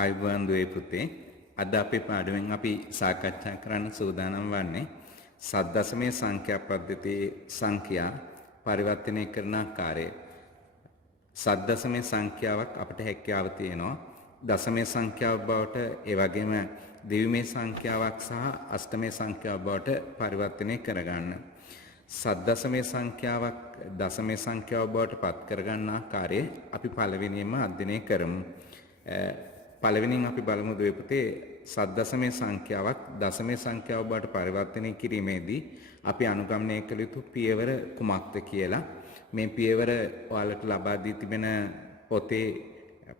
ආයුබෝවන් දුවේ පුතේ අද අපේ පාඩුවෙන් අපි සාකච්ඡා කරන්න සූදානම් වන්නේ සද්දශමයේ සංඛ්‍යා පද්ධතියේ සංඛ්‍යා පරිවර්තනය කරන ආකාරය. සද්දශමයේ සංඛ්‍යාවක් අපිට හැකියාව තියෙනවා දශමයේ සංඛ්‍යාව බවට ඒ වගේම දිවිමය සංඛ්‍යාවක් සහ අෂ්ටමය සංඛ්‍යාව බවට පරිවර්තනය කරගන්න. සද්දශමයේ සංඛ්‍යාවක් දශමයේ සංඛ්‍යාව බවට පත් කරගන්න ආකාරය අපි පළවෙනියෙන්ම අධ්‍යයනය කරමු. පළවෙනියෙන් අපි බලමු දුවේ පුතේ සද්දශමයේ සංඛ්‍යාවක් දශමයේ සංඛ්‍යාව බවට පරිවර්තනය කිරීමේදී අපි අනුගමනය කළ යුතු පියවර කුමක්ද කියලා. මේ පියවර ඔයාලට ලබා දී තිබෙන පොතේ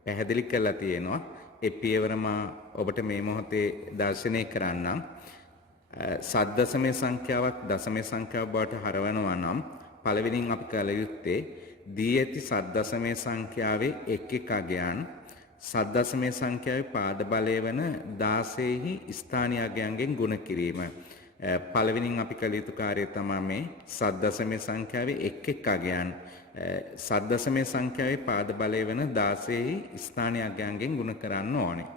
පැහැදිලි කරලා තියෙනවා. ඒ පියවර ඔබට මේ මොහොතේ දර්ශනය කරන්නම්. සද්දශමයේ සංඛ්‍යාවක් දශමයේ සංඛ්‍යාව බවට හරවනවා නම් පළවෙනියෙන් අපි කළ යුත්තේ දී ඇති සද්දශමයේ සංඛ්‍යාවේ එක් එක් අගයන් සද්දශමයේ සංඛ්‍යාවේ පාද බලය වන 16හි ස්ථානීය අගයන්ගෙන් ගුණ කිරීම. පළවෙනියෙන් අපි කළ යුතු කාර්යය තමයි මේ සද්දශමයේ සංඛ්‍යාවේ එක් එක් අගයන් සද්දශමයේ සංඛ්‍යාවේ පාද බලය වන 16හි ස්ථානීය අගයන්ගෙන් ගුණ කරන්න ඕනේ.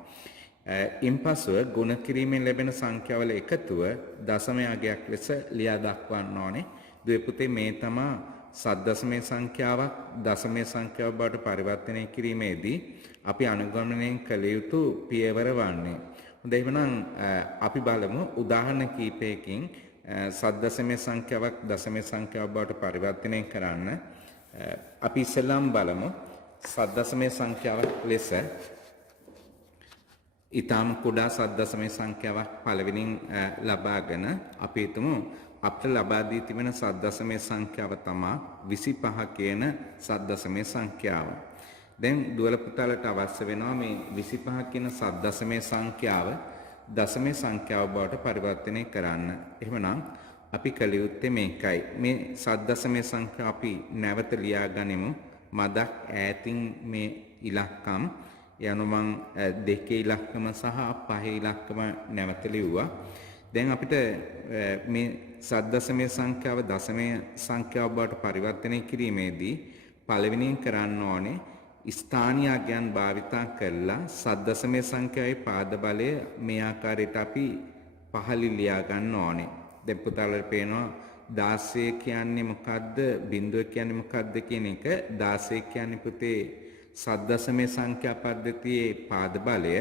ඉන්පසුව ගුණ කිරීමෙන් ලැබෙන සංඛ්‍යාවල එකතුව දශමයේ අගයක් ලෙස ලියා දක්වන්න ඕනේ. දුවේ පුතේ මේ තමයි සද්දශමයේ සංඛ්‍යාවක් දශමයේ සංඛ්‍යාව බවට පරිවර්තනය කිරීමේදී අපි අනුගමනය කළ යුතු පියවර වන්නේ. හොඳයි එහෙනම් අපි බලමු උදාහරණ කිහිපයකින් සද්දශමයේ සංඛ්‍යාවක් දශමයේ සංඛ්‍යාව බවට පරිවර්තනය කරන්න. අපි ඉස්සෙල්ලාම බලමු සද්දශමයේ සංඛ්‍යාවක් ලෙස ඊටම කුඩා සද්දශමයේ සංඛ්‍යාවක් පළවෙනින් ලබාගෙන අපි හිතමු අපට ලබා දී තිබෙන සද්දශමයේ සංඛ්‍යාව තමයි 25 කියන සද්දශමයේ සංඛ්‍යාව. දැන් දුවල පුතාලට අවශ්‍ය වෙනවා මේ 25 කියන සද්දශමයේ සංඛ්‍යාව දශමයේ සංඛ්‍යාව බවට පරිවර්තනය කරන්න. එහෙමනම් අපි කළ යුත්තේ මේකයි. මේ සද්දශමයේ සංඛ්‍යාව අපි නැවත ලියා ගනිමු. මදක් ඈතින් මේ ඉලක්කම් යනු මං දෙකේ ඉලක්කම සහ පහේ ඉලක්කම නැවත ලිව්වා. දැන් අපිට මේ සද්දශමයේ සංඛ්‍යාව දශමයේ සංඛ්‍යාව බවට පරිවර්තනය කිරීමේදී පළවෙනියෙන් කරන්න ඕනේ ස්ථානීය අගයන් භාවිතා කරලා සද්දශමයේ සංඛ්‍යාවේ පාද බලය මේ ආකාරයට අපි පහළින් ලියා ගන්න ඕනේ. දැන් පුතාලට පේනවා 16 කියන්නේ මොකද්ද බිංදුව කියන්නේ මොකද්ද කියන එක. 16 කියන්නේ පුතේ සද්දශමයේ සංඛ්‍යා පද්ධතියේ පාද බලය.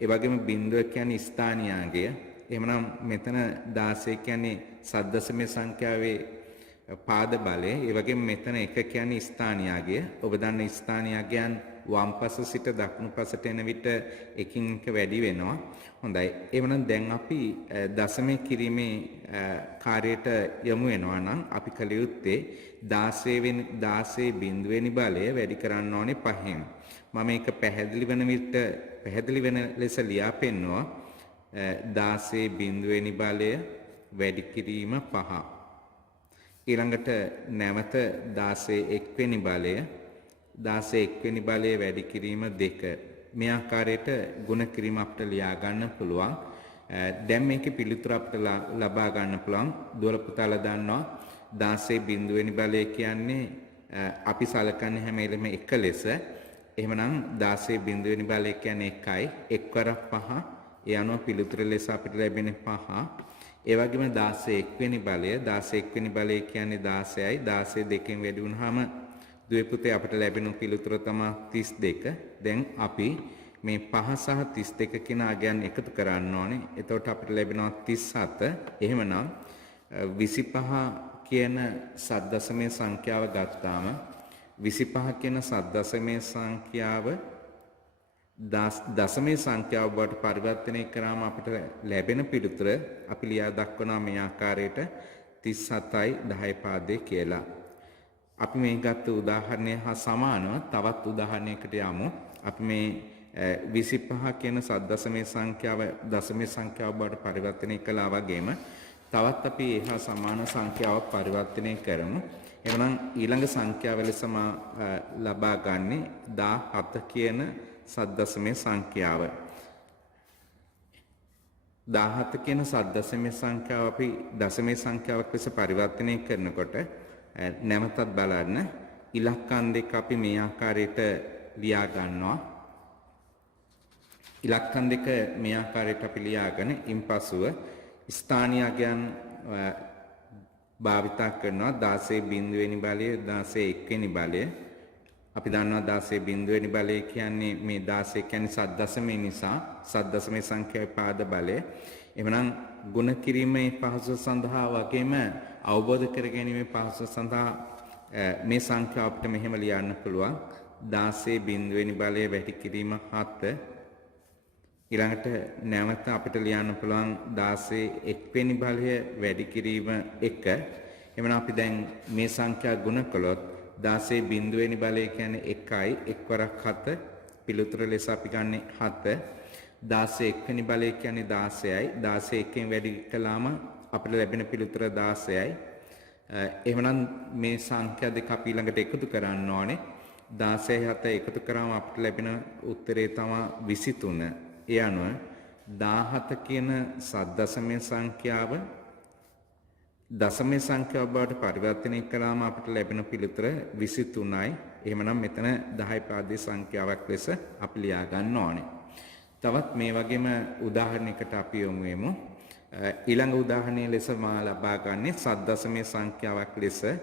ඒ වගේම බිංදුව කියන්නේ ස්ථානීය අගය. එහෙමනම් මෙතන 16 කියන්නේ සද්දශමයේ සංඛ්‍යාවේ පාද බලය. ඒ වගේම මෙතන 1 කියන්නේ ස්ථානීය අගය. ඔබ දන්න ස්ථානීය අගයන් වම් පස සිට දකුණු පසට එන විට එකින් එක වැඩි වෙනවා. හොඳයි. එහෙමනම් දැන් අපි දශමයේ කිරීමේ කාර්යයට යමු වෙනවා නම් අපි කළ යුත්තේ 16 බිංදුවෙනි බලය වැඩි කරන්න ඕනේ 5න්. මම මේක පැහැදිලි වෙන ලෙස ලියා පෙන්නවා. 16 බිංදුවෙනි බලය වැඩි කිරීම 5. ඊළඟට නැවත 16 එක්වෙනි බලය 16 එක්වෙනි බලය වැඩි කිරීම 2. මේ ආකාරයට ගුණ කිරීම අපිට ලියා ගන්න පුළුවන්. දැන් මේකේ පිළිතුර අපිට ලබා ගන්න පුළුවන්. දුවල පුතාලා දන්නවා 16 බිංදුවෙනි බලය කියන්නේ අපි සලකන්නේ හැම වෙලෙම 1 ලෙස. එහෙමනම් 16 බිංදුවෙනි බලය කියන්නේ 1යි. 1 වරක් 5. ඒ අනුව පිළිතුර ලෙස අපිට ලැබෙන 5. ඒ වගේම 16 එක්වෙනි බලය 16 එක්වෙනි බලය කියන්නේ 16යි. 16 දෙකෙන් වැඩි වුණාම දුවේ පුතේ අපිට ලැබෙන පිළිතුර තමයි 32. දැන් අපි මේ 5 සහ 32 කියන අගයන් එකතු කරන්න ඕනේ. එතකොට අපිට ලැබෙනවා 37. එහෙමනම් 25 කියන සද්දශමයේ සංඛ්‍යාව ගත්තාම 25 කියන සද්දශමයේ සංඛ්‍යාව දශමයේ සංඛ්‍යාව බවට පරිවර්තනය කරාම අපිට ලැබෙන පිළිතුර අපි ලියා දක්වනවා මේ ආකාරයට 37යි 10 පාදේ කියලා. අපි මේ ගත්ත උදාහරණය හා සමානව තවත් උදාහරණයකට යමු. අපි මේ 25 කියන සද්දශමයේ සංඛ්‍යාව දශමයේ සංඛ්‍යාව බවට පරිවර්තනය කළා වගේම තවත් අපි එහා සමාන සංඛ්‍යාවක් පරිවර්තනය කරමු. එහෙනම් ඊළඟ සංඛ්‍යාව ලෙස ලබා ගන්නේ 17 කියන සද්දශමයේ සංඛ්‍යාව. 17 කියන සද්දශමයේ සංඛ්‍යාව අපි දශමයේ සංඛ්‍යාවක් ලෙස පරිවර්තනය කරනකොට නැවතත් බලන්න ඉලක්කම් දෙක අපි මේ ආකාරයට ලියා ගන්නවා. ඉලක්කම් දෙක මේ ආකාරයට අපි ලියාගෙන ඉන්පසුව ස්ථානීයයන් භාවිතා කරනවා 16 බිඳුවෙනි බලය 16 එක්වෙනි බලය අපි දන්නවා 16 බිඳුවෙනි බලය කියන්නේ මේ 16 කියන්නේ සත් දශමය නිසා සත් දශමයේ සංඛ්‍යාවේ පාද බලය එhmenan ගුණ කිරීමේ පහසුව සඳහා වගේම අවබෝධ කර ගැනීමේ පහසුව සඳහා මේ සංඛ්‍යාව අපිට මෙහෙම ලියන්න පුළුවන් 16 බිඳුවෙනි බලය වැඩි කිරීම 7 ඊළඟට නැවත අපිට ලියන්න පුළුවන් 16 එක්වෙනි බලය වැඩි කිරීම 1 එhmenan අපි දැන් මේ සංඛ්‍යා ගුණ කළොත් 16 බිඳුවෙනි බලය කියන්නේ 1යි 1 වරක් 7 පිළිතුර ලෙස අපි ගන්නේ 7 16 එක්වෙනි බලය කියන්නේ 16යි 16 එකෙන් වැඩි කළාම අපිට ලැබෙන පිළිතුර 16යි එහෙනම් මේ සංඛ්‍යා දෙක අපි ළඟට එකතු කරන්න ඕනේ 16 7 එකතු කරාම අපිට ලැබෙන උත්තරේ තමයි 23 ඒ අනුව 17 කියන සත් දශමයේ සංඛ්‍යාව දශමයේ සංඛ්‍යාව බවට පරිවර්තනය කළාම අපිට ලැබෙන පිළිතුර 23යි. එහෙමනම් මෙතන 10 පාදයේ සංඛ්‍යාවක් ලෙස අපි ලියා ගන්න ඕනේ. තවත් මේ වගේම උදාහරණයකට අපි යොමු වෙමු. ඊළඟ උදාහරණය ලෙස මා ලබා ගන්නේ සත් දශමයේ සංඛ්‍යාවක් ලෙස 5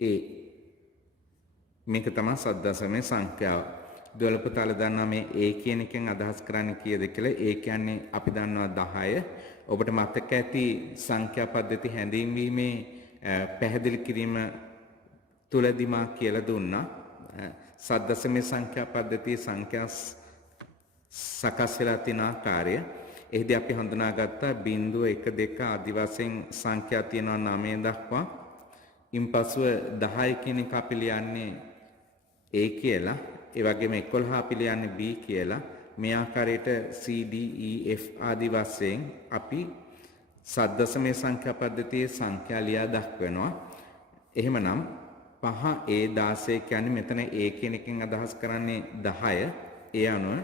ඒ මේක තමයි සත් දශමයේ සංඛ්‍යාව. දොළපතල දන්නා මේ A කියන එකෙන් අදහස් කරන්නේ කීයද කියලා. A කියන්නේ අපි දන්නවා 10. ඔබට මතක ඇති සංඛ්‍යා පද්ධති හැඳින්වීමේ පැහැදිලි කිරීම තුලදී මා කියලා දුන්නා. සත් දශමයේ සංඛ්‍යා පද්ධතියේ සංඛ්‍යා සකස් වෙලා තියෙන ආකාරය. එහිදී අපි හඳුනාගත්තා 0 1 2 ආදි වශයෙන් සංඛ්‍යා තියෙනවා 9 දක්වා. ඉන්පසුව 10 කියන එක අපි ලියන්නේ A කියලා. ඒ වගේම 11 අපි ලියන්නේ B කියලා. මේ ආකාරයට C D E F ආදි වශයෙන් අපි සත් දශමයේ සංඛ්‍යා පද්ධතියේ සංඛ්‍යා ලියා දක්වනවා. එහෙමනම් 5 A 16 කියන්නේ මෙතන A කියන එකෙන් අදහස් කරන්නේ 10. ඒ අනුව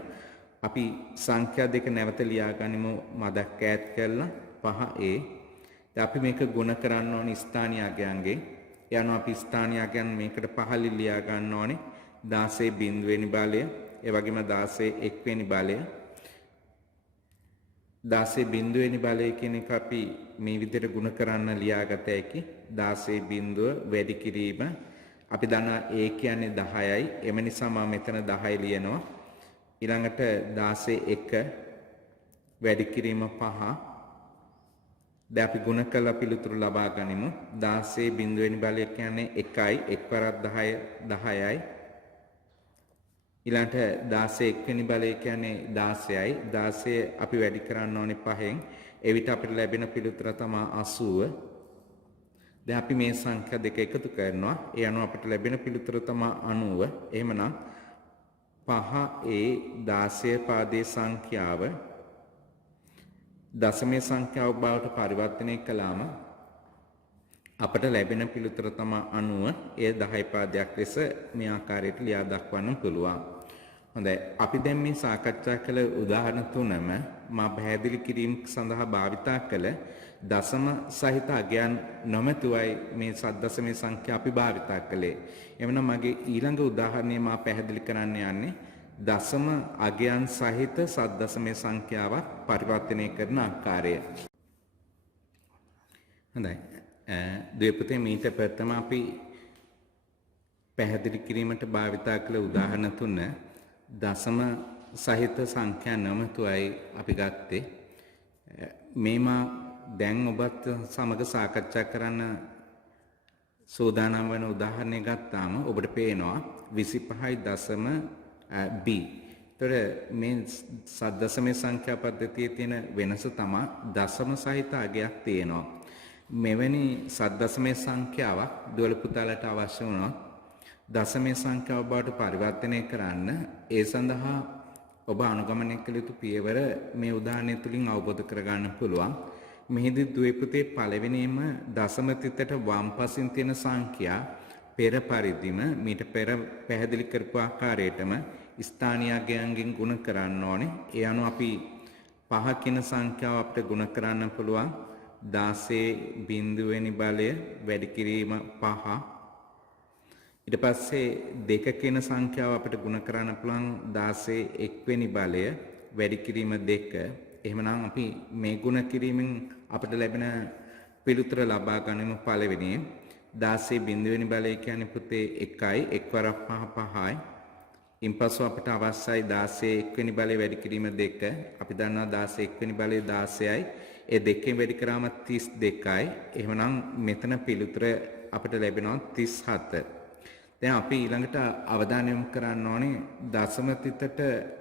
අපි සංඛ්‍යා දෙක නැවත ලියා ගනිමු මදක් ඈත් කරලා 5A. දැන් අපි මේක ගුණ කරන්න ඕනේ ස්ථානීයයන්ගෙන්. ඒ අනුව අපි ස්ථානීයයන් මේකට පහලින් ලියා ගන්න ඕනේ. 16 බිඳුවෙනි බලය ඒ වගේම 16 එක්වෙනි බලය 16 බිඳුවෙනි බලය කියන එක අපි මේ විදිහට ගුණ කරන්න ලියාගත හැකි 16 බිඳුව වැඩි කිරීම අපි දන්නා A කියන්නේ 10යි එම නිසා මම මෙතන 10 ලියනවා ඊළඟට 16 1 වැඩි කිරීම 5 දැන් අපි ගුණ කළ පිළිතුරු ලබා ගනිමු 16 බිඳුවෙනි බලය කියන්නේ 1යි 1 වරක් 10 10යි ඊළඟට 16 එක්වෙනි බලය කියන්නේ 16යි 16 අපි වැඩි කරන්න ඕනේ 5න් එවිට අපිට ලැබෙන පිළිතුර තමයි 80 දැන් අපි මේ සංඛ්‍යා දෙක එකතු කරනවා ඒ අනුව අපිට ලැබෙන පිළිතුර තමයි 90 එහෙමනම් 5A 16 පාදයේ සංඛ්‍යාව දශමයේ සංඛ්‍යාව බවට පරිවර්තනය කළාම අපට ලැබෙන පිළිතුර තමයි 90 එය 10 පාදයක් ලෙස මේ ආකාරයට ලියා දක්වන්න පුළුවන්. හොඳයි අපි දැන් මේ සාකච්ඡා කළ උදාහරණ තුනම මා පැහැදිලි කිරීම සඳහා භාවිතා කළ දශම සහිත අගයන් නොමැතුවයි මේ සත් දශමයේ සංඛ්‍යා අපි භාවිතා කළේ. එවනම් මගේ ඊළඟ උදාහරණය මා පැහැදිලි කරන්න යන්නේ දශම අගයන් සහිත සත් දශමයේ සංඛ්‍යාවක් පරිවර්තනය කරන ආකාරය. හොඳයි. දෙපොතේ මීට ප්‍රථම අපි පැහැදිලි කිරීමට භාවිතා කළ උදාහරණ තුන දශම සහිත සංඛ්‍යා නොමැතුවයි අපි ගත්තේ. මේමා දැන් ඔබත් සමග සාකච්ඡා කරන්න සූදානම් වන උදාහරණයක් ගත්තාම ඔබට පේනවා 25.B. ඒතර මේ සත් දශමයේ සංඛ්‍යා පද්ධතියේ තියෙන වෙනස තමයි දශම සහිත අගයක් තියෙනවා. මෙවැනි සත් දශමයේ සංඛ්‍යාවක් දුවල පුතාලට අවශ්‍ය වුණොත් දශමයේ සංඛ්‍යාව බවට පරිවර්තනය කරන්න ඒ සඳහා ඔබ අනුගමනය කළ යුතු පියවර මේ උදාහරණය තුලින් අවබෝධ කරගන්න පුළුවන්. මෙහිදී දුවේ පුතේ පළවෙනිම දශම තිතට වම් පසින් තියෙන සංඛ්‍යා පෙර පරිදිම මීට පෙර පැහැදිලි කරපු ආකාරයටම ස්ථානීයයන්ගෙන් ගුණ කරන්න ඕනේ. ඒ අනුව අපි 5 කියන සංඛ්‍යාව අපිට ගුණ කරන්න පුළුවන් 16 බිඳුවෙනි බලය වැඩි කිරීම 5 ඊට පස්සේ දෙක කියන සංඛ්‍යාව අපිට ගුණ කරන්න පුළුවන් 16 එක්වෙනි බලය වැඩි කිරීම 2. එහෙමනම් අපි මේ ගුණ කිරීමෙන් අපිට ලැබෙන පිළිතුර ලබා ගනිමු. පළවෙනි 16 බිඳුවෙනි බලය කියන්නේ පුතේ 1යි 1 වරක් 5 5යි. ඉන්පසු අපිට අවශ්‍යයි 16 එක්වෙනි බලය වැඩි කිරීම 2. අපි දන්නවා 16 එක්වෙනි බලය 16යි. ඒ දෙකෙන් වැඩි කරාම 32යි. එහෙමනම් මෙතන පිළිතුර අපිට ලැබෙනවා 37. දැන් අපි ඊළඟට අවධානය යොමු කරන්න ඕනේ දශම තිතට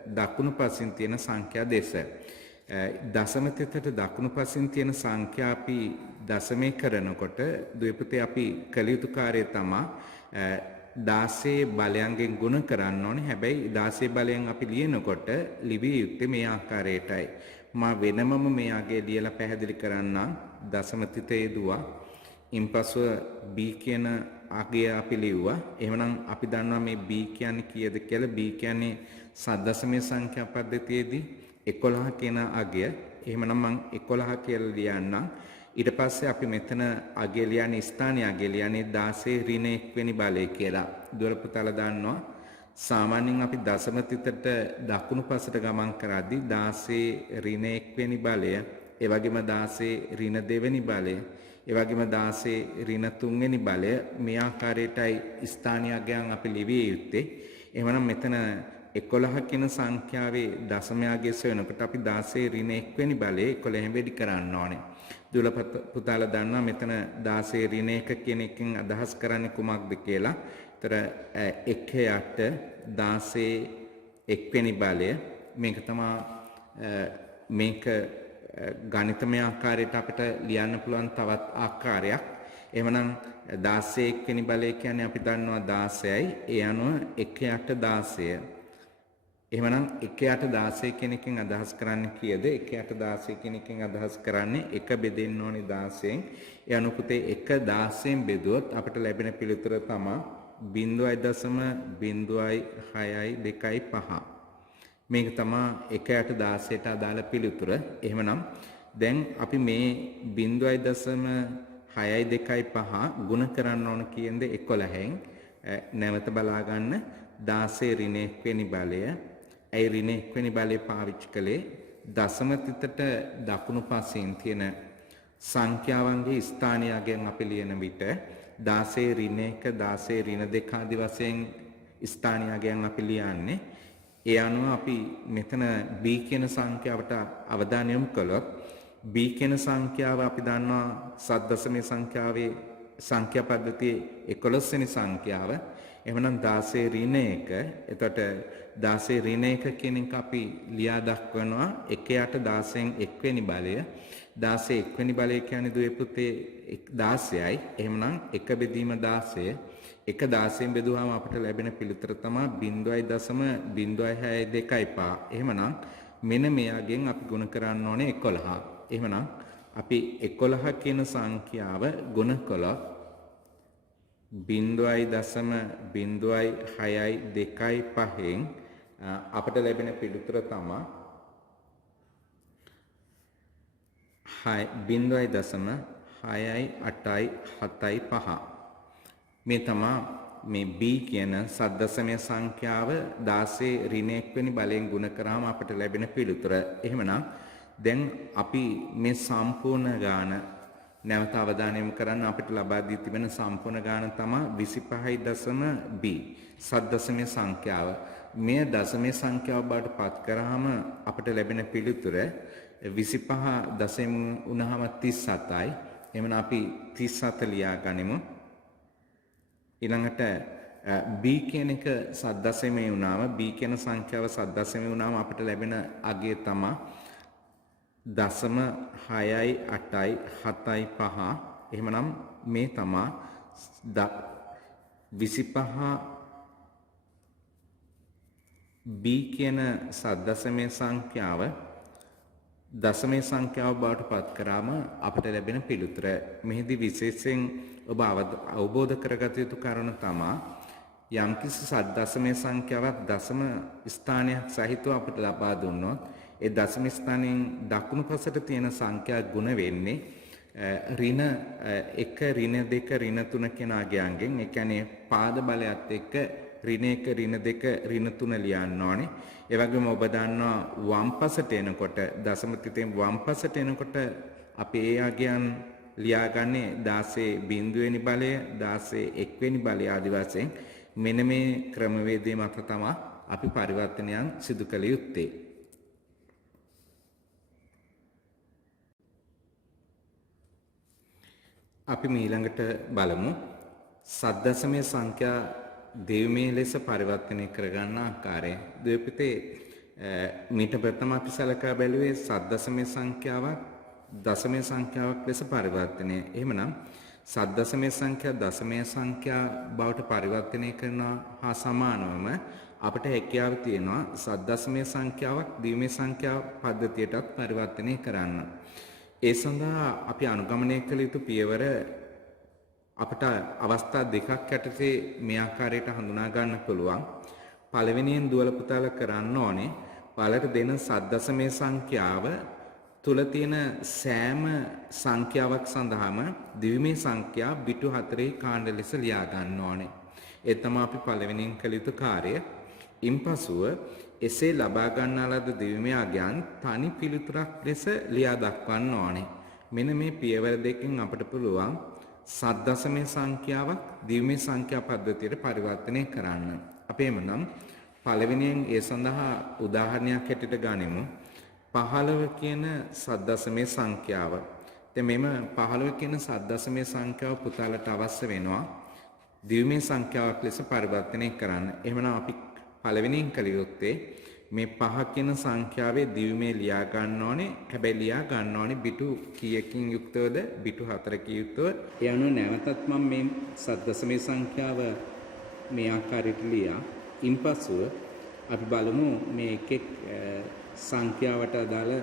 දකුණු පසින් තියෙන සංඛ්‍යා දෙස. දශම තිතට දකුණු පසින් තියෙන සංඛ්‍යා අපි දශමේ කරනකොට දුවපතේ අපි කළ යුතු කාර්යය තමයි 16 බලයන්ගෙන් ගුණ කරන්න ඕනේ. හැබැයි 16 බලයන් අපි ලියනකොට ලිවිය යුත්තේ මේ ආකාරයටයි. මා වෙනමම මේ අගේ ලියලා පැහැදිලි කරන්නම්. දශම තිතේ දුවා. ඉන්පසුව b කියන අගය අපි ලිව්වා. එහෙමනම් අපි දන්නවා මේ b කියන්නේ කීයද කියලා. b කියන්නේ සද්දශමයේ සංඛ්‍යා පද්ධතියේදී 11 කියන අගය. එහෙමනම් මම 11 කියලා ලියන්නම්. ඊට පස්සේ අපි මෙතන අගය ලියන්නේ ස්ථානීය අගය ලියන්නේ 16 ඍණ 1 වෙනි බලය කියලා. දුර පුතාලා දන්නවා. සාමාන්‍යයෙන් අපි දශම තිතට දකුණු පසට ගමන් කරද්දී 16 ඍණ 1 වෙනි බලය, ඒ වගේම 16 ඍණ 2 වෙනි බලය, ඒ වගේම 16 ඍණ 3 වෙනි බලය මේ ආකාරයටයි ස්ථානීය අගයන් අපි ලිවිය යුත්තේ. එහෙමනම් මෙතන 11 කියන සංඛ්‍යාවේ දශමයාගේ සොයනකොට අපි 16 ඍණ 1 වෙනි බලයේ 11 වැඩි කරන්න ඕනේ. දුල පුතාලා දන්නවා මෙතන 16 ඍණ 1 කියන එකෙන් අදහස් කරන්නේ කුමක්ද කියලා. ඒතර 1 16 1 වෙනි බලය මේක තමයි මේක ගණිතමය ආකාරයට අපිට ලියන්න පුළුවන් තවත් ආකාරයක්. එහෙමනම් 16 1 වෙනි බලය කියන්නේ අපි දන්නවා 16යි. ඒ අනුව 1 8 16. එහෙමනම් 1 8 16 කියන එකෙන් අදහස් කරන්නේ කීයද? 1 8 16 කියන එකෙන් අදහස් කරන්නේ 1 බෙදෙන්න ඕනේ 16න්. ඒ අනුව පුතේ 1 16න් බෙදුවොත් අපිට ලැබෙන පිළිතුර තමයි 0.06225. මේක තමයි 1 8 16ට අදාළ පිළිතුර. එහෙමනම් දැන් අපි මේ 0.625 ගුණ කරන්න ඕන කියන්නේ 11න්. නැවත බලා ගන්න 16 ඍණ 1 වෙනි බලය. ඒ ඍණ 1 වෙනි බලය පාවිච්චි කළේ දශම තිතට දකුණු පසින් තියෙන සංඛ්‍යාවන්ගේ ස්ථානීය අගයන් අපි ලියන විට 16 ඍණ 1 16 ඍණ 2 ආදී වශයෙන් ස්ථානීය අගයන් අපි ලියන්නේ. ඒ අනුව අපි මෙතන b කියන සංඛ්‍යාවට අවධානය යොමු කළොත් b කියන සංඛ්‍යාව අපි දන්නවා සද්දශමයේ සංඛ්‍යාවේ සංඛ්‍යා පද්ධතියේ 11 වෙනි සංඛ්‍යාව. එහෙනම් 16 ඍණ 1. එතකොට 16 ඍණ 1 කියන එක අපි ලියා දක්වනවා 1 8 16න් 1 වෙනි බලය. 16 1 වෙනි බලය කියන්නේ දුවේ පුතේ 16යි. එහෙනම් 1 බෙදීම 16. 1 16න් බෙදුවාම අපට ලැබෙන පිළිතුර තමයි 0.06225. එහෙමනම් මෙන්න මෙයාගෙන් අපි ගුණ කරන්න ඕනේ 11. එහෙමනම් අපි 11 කියන සංඛ්‍යාව ගුණ කළොත් 0.06225න් අපට ලැබෙන පිළිතුර තමයි 0.68775. මේ තමයි මේ b කියන සද්දශමයේ සංඛ්‍යාව 16 ඍණ 1 වෙනි බලයෙන් ගුණ කරාම අපට ලැබෙන පිළිතුර. එහෙමනම් දැන් අපි මේ සම්පූර්ණ ගාන නැවත අවධානය යොමු කරන්න අපිට ලබා දී තිබෙන සම්පූර්ණ ගාන තමයි 25.b සද්දශමයේ සංඛ්‍යාව. මේ දශමයේ සංඛ්‍යාව බවට පත් කරාම අපට ලැබෙන පිළිතුර 25 දශම වුණාම 37යි. එහෙනම් අපි 37 ලියා ගනිමු. ඊළඟට b කියන එක සද්දශමයේ වුණාම b කියන සංඛ්‍යාව සද්දශමයේ වුණාම අපිට ලැබෙන අගය තමයි 0.68775. එහෙමනම් මේ තමයි 25 b කියන සද්දශමයේ සංඛ්‍යාව දශමයේ සංඛ්‍යාව බවට පත් කරාම අපට ලැබෙන පිළිතුර. මෙහිදී විශේෂයෙන් ඔබ අවබෝධ කරගත යුතු කරුණ තමයි යම්කිසි සද්දශමයේ සංඛ්‍යාවක් දශම ස්ථානයක් සහිතව අපිට ලබා දුන්නොත් ඒ දශම ස්ථානයෙන් දකුණු පසට තියෙන සංඛ්‍යා ගුණ වෙන්නේ ඍණ 1 ඍණ 2 ඍණ 3 කියන අගයන්ගෙන් ඒ කියන්නේ පාද බලයත් එක්ක ඍණ 1 ඍණ 2 ඍණ 3 ලියන්න ඕනේ. ඒ වගේම ඔබ දන්නවා වම් පසට එනකොට දශම තිතෙන් වම් පසට එනකොට අපි ඒ අගයන් ලියාගන්නේ 16 බිඳුවෙනි බලය 16 1වෙනි බලය ආදි වශයෙන් මෙන්න මේ ක්‍රමවේදය මත තමයි අපි පරිවර්තනයන් සිදු කළ යුත්තේ. අපි ඊළඟට බලමු සද්දසමය සංඛ්‍යා දෙවිමේ ලෙස පරිවර්තනය කරගන්න ආකාරය. දෙවිපිතේ මීට ප්‍රථම අපි සලකා බැලුවේ සද්දසමය සංඛ්‍යාවක් දශමය සංඛ්‍යාවක් ලෙස පරිවර්තනය. එහෙමනම් සද්දසමය සංඛ්‍යා දශමය සංඛ්‍යා බවට පරිවර්තනය කරනවා හා සමානවම අපට හැකියාව තියෙනවා සද්දසමය සංඛ්‍යාවක් දිවිමය සංඛ්‍යා පද්ධතියටත් පරිවර්තනය කරන්න. ඒ සඳහා අපි අනුගමනය කළ යුතු පියවර අපට අවස්ථා දෙකක් යටතේ මේ ආකාරයට හඳුනා ගන්න පුළුවන්. පළවෙනියෙන් දුවල පුතාලා කරන්න ඕනේ බලට දෙන සද්දසමය සංඛ්‍යාව තුල තියෙන සෑම සංඛ්‍යාවක් සඳහාම දිවිමය සංඛ්‍යා බිටු 4 කාණ්ඩ ලෙස ලියා ගන්න ඕනේ. ඒ තමයි අපි පළවෙනියෙන් කළ යුතු කාර්යය. ඉන්පසුව එසේ ලබා ගන්නා ලද දිවිමය අගයන් තනි පිළිතුරක් ලෙස ලියා දක්වන්න ඕනේ. මෙන්න මේ පියවර දෙකෙන් අපට පුළුවන් සද්දසමය සංඛ්‍යාවක් දිවිමය සංඛ්‍යා පද්ධතියට පරිවර්තනය කරන්න. අපි එමනම් පළවෙනියෙන් ඒ සඳහා උදාහරණයක් හැටියට ගනිමු. 15 කියන සද්දසමය සංඛ්‍යාව. දැන් මෙම 15 කියන සද්දසමය සංඛ්‍යාව පුතාලට අවශ්‍ය වෙනවා දිවිමය සංඛ්‍යාවක් ලෙස පරිවර්තනය කරන්න. එහෙමනම් අපි පළවෙනියෙන් කළ යුත්තේ මේ 5 කියන සංඛ්‍යාවේ දිවිමය ලියා ගන්න ඕනේ. හැබැයි ලියා ගන්න ඕනේ බිටු කීයකින් යුක්තවද? බිටු 4කින් යුක්තව. ඒ අනුව නැවතත් මම මේ සද්දසමය සංඛ්‍යාව මේ ආකාරයට ලියා. ඉන්පසුව අපි බලමු මේ එකෙක් සංඛ්‍යාවට අදාළ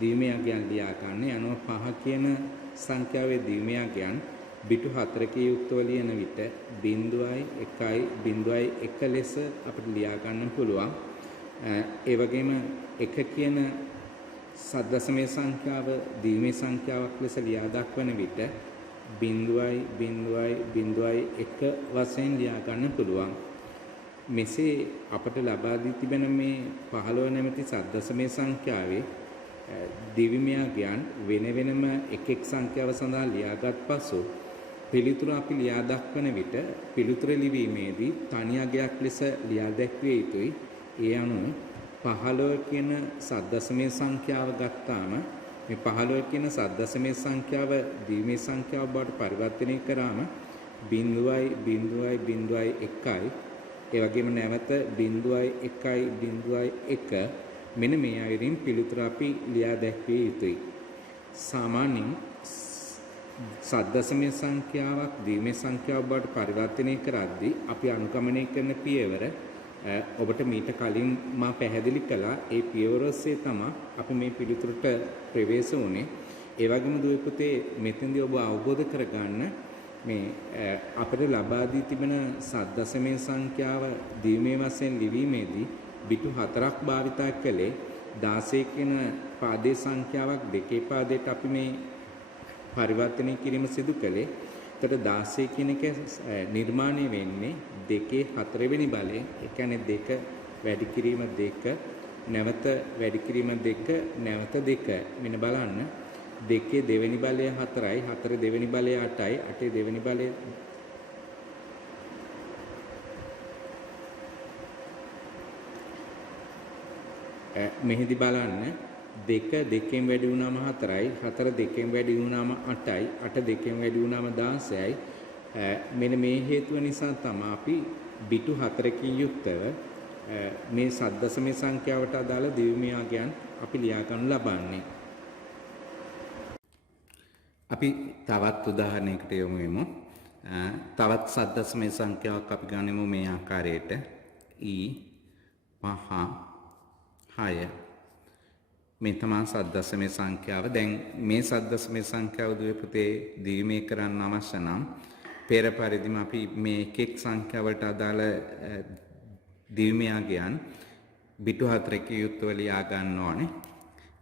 දිවිමය අගයන් ලියා ගන්න. අනුව 5 කියන සංඛ්‍යාවේ දිවිමය අගයන් බිටු 4කින් යුක්තව ලියන විට 0.1 ලෙස අපිට ලියා ගන්න පුළුවන්. ඒ වගේම 1 කියන සද්දසමය සංඛ්‍යාව දිවිමය සංඛ්‍යාවක් ලෙස ලියා දක්වන විට 0.1 වශයෙන් ලියා ගන්න පුළුවන්. මෙසේ අපට ලබා දී තිබෙන මේ 15 නැමැති සද්දසමය සංඛ්‍යාවේ දිවිමය අගයන් වෙන වෙනම එක් සංඛ්‍යාව සඳහා ලියාගත් පසු පිළිතුර අපි ලියා දක්වන විට පිළිතුර ලිවීමේදී තනි අගයක් ලෙස ලියා දැක්විය යුතුයි. ඒ අනුව 15 කියන සද්දසමය සංඛ්‍යාව ගත්තාම මේ 15 කියන සද්දසමය සංඛ්‍යාව දිවිමය සංඛ්‍යාව බවට පරිවර්තනය කරාම 0.1 ඒ වගේම නැවත 0.1 මෙන්න මේ ආයතනයෙන් පිළිතුර අපි ලියා දැක්විය යුතුයි. සාමාන්‍යයෙන් සද්දසමය සංඛ්‍යාවක් දිවිමය සංඛ්‍යාව බවට පරිවර්තනය කරද්දී අපි අනුගමනය කරන පියවර ඔබට මීට කලින් මා පැහැදිලි කළා. ඒ පියවර ඔස්සේ තමයි අපි මේ පිළිතුරට ප්‍රවේශ වුණේ. ඒ වගේම දුවේ පුතේ මෙතෙන්දී ඔබ අවබෝධ කරගන්න මේ අපිට ලබා දී තිබෙන සද්දසමය සංඛ්‍යාව දිවිමය වශයෙන් ලිවීමේදී බිටු 4ක් භාවිතා කළේ 16 කියන පාදේ සංඛ්‍යාවක් දෙකේ පාදයට අපි මේ පරිවර්තනය කිරීම සිදු කළේ. එතකොට 16 කියන එක නිර්මාණය වෙන්නේ 2 4 වෙනි බලය. ඒ කියන්නේ 2 වැඩි කිරීම 2 නැවත වැඩි කිරීම 2 නැවත 2. මෙන්න බලන්න 2 දෙවෙනි බලය 4යි 4 දෙවෙනි බලය 8යි 8 දෙවෙනි බලය මෙහිදී බලන්න 2 2කින් වැඩි වුණාම 4යි 4 2කින් වැඩි වුණාම 8යි 8 2කින් වැඩි වුණාම 16යි. මෙන්න මේ හේතුව නිසා තමයි අපි බිටු 4කින් යුක්තව මේ සද්දසමය සංඛ්‍යාවට අදාළ දිවිමය අගයන් අපි ලියා ගන්න ලබන්නේ. අපි තවත් උදාහරණයකට යමු වෙමු. තවත් සද්දසමය සංඛ්‍යාවක් අපි ගනිමු මේ ආකාරයට e 5 6 මේ තමයි සද්දසමය සංඛ්‍යාව. දැන් මේ සද්දසමය සංඛ්‍යාව දුවේ පුතේ දිවිමය කරන්න අවශ්‍ය නම් පෙර පරිදිම අපි මේ එක් සංඛ්‍යාවලට අදාළ දිවිමය අගයන් බිටු 4කින් යුක්තව ලියා ගන්න ඕනේ.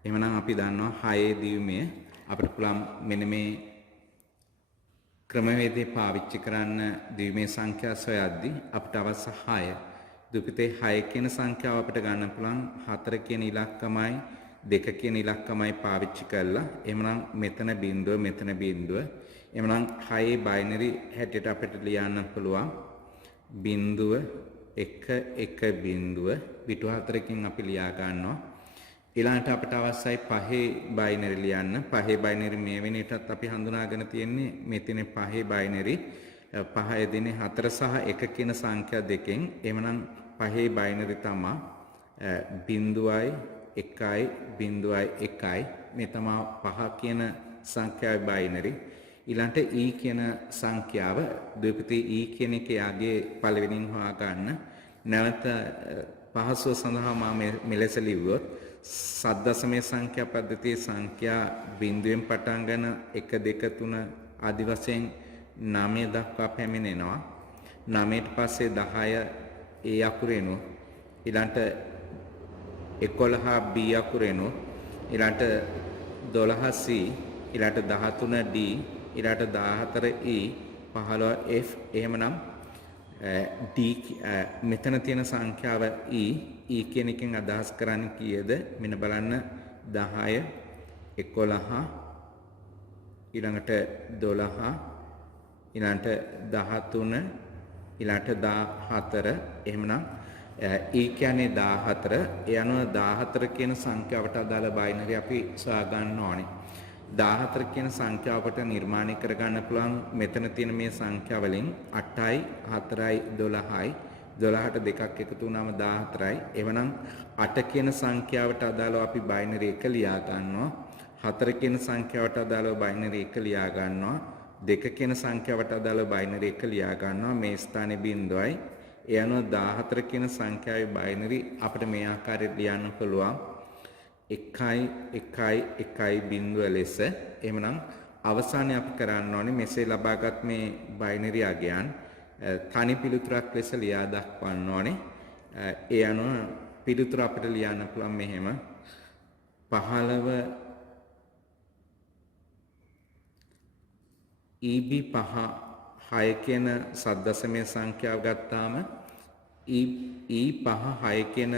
එහෙමනම් අපි දන්නවා 6 දිවිමය අපිට පුළුවන් මෙන්න මේ ක්‍රමවේදය පාවිච්චි කරන්න ද්විමේ සංඛ්‍යා සොයද්දී අපිට අවශ්‍ය 6. දුපිතේ 6 කියන සංඛ්‍යාව අපිට ගන්න පුළුවන් 4 කියන ඉලක්කමයි 2 කියන ඉලක්කමයි පාවිච්චි කරලා. එහෙමනම් මෙතන බිඳුව මෙතන බිඳුව. එහෙමනම් 6 බයිනරි හැටියට අපිට ලියන්න පුළුවන් බිඳුව 1 1 බිඳුව පිටු 4කින් අපි ලියා ගන්නවා. ඊළඟට අපිට අවශ්‍යයි 5 බයිනරි ලියන්න. 5 බයිනරි මේ වෙනටත් අපි හඳුනාගෙන තියෙන්නේ මෙතන 5 බයිනරි 5 දෙනේ 4 සහ 1 කියන සංඛ්‍යා දෙකෙන්. එhmenan 5 බයිනරි තමයි 0යි 1යි 0යි 1යි. මේ තමයි 5 කියන සංඛ්‍යාවේ බයිනරි. ඊළඟට e කියන සංඛ්‍යාව දෙපිටේ e කියන එක යාගේ පළවෙනින් හොයා ගන්න. නැවත පහසුව සඳහා මම මෙලෙස ලිව්වොත් සද්දසමේ සංඛ්‍යා පද්ධතියේ සංඛ්‍යා බිඳුවෙන් පටන් ගන්න 1 2 3 ආදි වශයෙන් 9 දක්වා පැමිණෙනවා. 9ට පස්සේ 10 A අකුරෙනු ඊළඟට 11 B අකුරෙනු ඊළඟට 12 C ඊළඟට 13 D ඊළඟට 14 E 15 F එහෙමනම් D මෙතන තියෙන සංඛ්‍යාව E කියන එකෙන් අදහස් කරන්නේ කීයද? මෙන්න බලන්න 10 11 ඊළඟට 12 ඊළඟට 13 ඊළඟට 14 එහෙමනම් E කියන්නේ 14. ඒ අනුව 14 කියන සංඛ්‍යාවට අදාළ බයිනරි අපි සොයා ගන්න ඕනේ. 14 කියන සංඛ්‍යාවට නිර්මාණය කර ගන්න පුළුවන් මෙතන තියෙන මේ සංඛ්‍යා වලින් 8යි 4යි 12යි 12ට දෙකක් එකතු වුණාම 14යි. එවනම් 8 කියන සංඛ්‍යාවට අදාළව අපි බයිනරි 1 ලියා ගන්නවා. 4 කියන සංඛ්‍යාවට අදාළව බයිනරි 1 ලියා ගන්නවා. 2 කියන සංඛ්‍යාවට අදාළව බයිනරි 1 ලියා ගන්නවා. මේ ස්ථානේ බිඳුවයි. ඒ අනුව 14 කියන සංඛ්‍යාවේ බයිනරි අපිට මේ ආකාරයට ලියන්න පුළුවන්. 1යි 1යි 1යි බිඳුව ලෙස. එහෙමනම් අවසානයේ අපි කරන්න ඕනේ මෙසේ ලබාගත් මේ බයිනරි අගයන් තනි පිළිතුරක් ලෙස ලියා දක්වන්න ඕනේ. ඒ අනුව පිළිතුර අපිට ලියන්න පුළුවන් මෙහෙම 15 EB 5 6 කියන සද්දසමේ සංඛ්‍යාව ගත්තාම E 5 6 කියන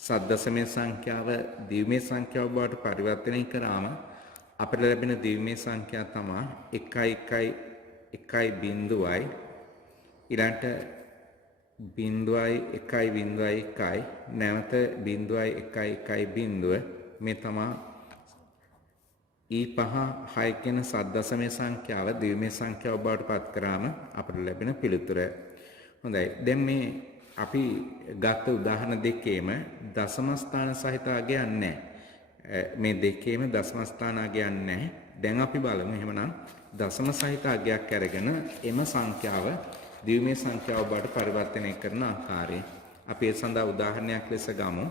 සද්දසමේ සංඛ්‍යාව ද්විමේ සංඛ්‍යාව බවට පරිවර්තනය කරාම අපිට ලැබෙන ද්විමේ සංඛ්‍යාව තමයි 1 1 1 බිඳුවයි ඊළඟට බිඳුවයි 1 බිඳුවයි 1යි නැවත බිඳුවයි 1 1 බිඳුව මේ තමයි E5 6 කියන සද්දසමේ සංඛ්‍යාව ද්විමේ සංඛ්‍යාව බවට පත් කරාම අපිට ලැබෙන පිළිතුර. හොඳයි. දැන් මේ අපි ගත්ත උදාහරණ දෙකේම දශම ස්ථාන සහිත අගයක් නැහැ. මේ දෙකේම දශම ස්ථාන අගයක් නැහැ. දැන් අපි බලමු එහෙමනම් දශම සහිත අගයක් අරගෙන එම සංඛ්‍යාව ද්විමේ සංඛ්‍යාව බවට පරිවර්තනය කරන ආකාරය. අපි ඒ සඳහා උදාහරණයක් ලෙස ගමු.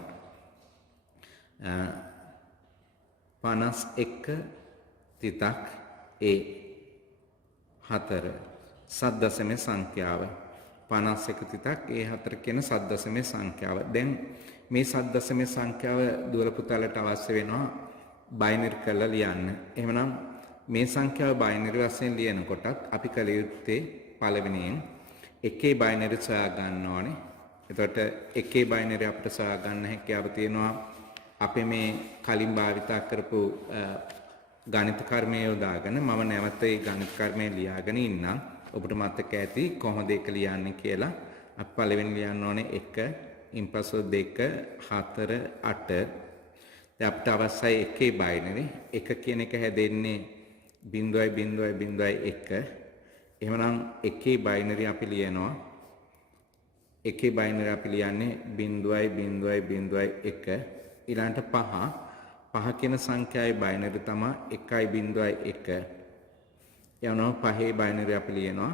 51 තිතක් A4 සද්දසමේ සංඛ්‍යාව 51 තිතක් A4 කියන සද්දසමේ සංඛ්‍යාව. දැන් මේ සද්දසමේ සංඛ්‍යාව දුවල පුතාලට අවශ්‍ය වෙනවා බයිනරි කරලා ලියන්න. එහෙමනම් මේ සංඛ්‍යාව බයිනරි වශයෙන් ලියනකොටත් අපි කල යුත්තේ පළවෙනියෙන් එකේ බයිනරි සොයා ගන්න ඕනේ. එතකොට එකේ බයිනරි අපිට සොයා ගන්න හැකියාව තියෙනවා අපි මේ කලින් භාවිතා කරපු ගණිත කර්මය යොදාගෙන මම නැවත ඒ ගණිත කර්මය ලියාගෙන ඉන්නම්. ඔබට මතක ඇති කොහොමද ඒක ලියන්නේ කියලා. අපි පළවෙනි ලියන්න ඕනේ 1, ඉන්පසු 2, 4, 8. දැන් අපිට අවශ්‍යයි එකේ බයිනරි. 1 කියන එක හැදෙන්නේ 0.0.1. එහෙමනම් එකේ බයිනරි අපි ලියනවා. එකේ බයිනරි අපි ලියන්නේ 0.0.1. ඊළඟට 5 කියන සංඛ්‍යාවේ බයිනරි තමයි 1.1. යනවා 5 බයිනරි අපි ලියනවා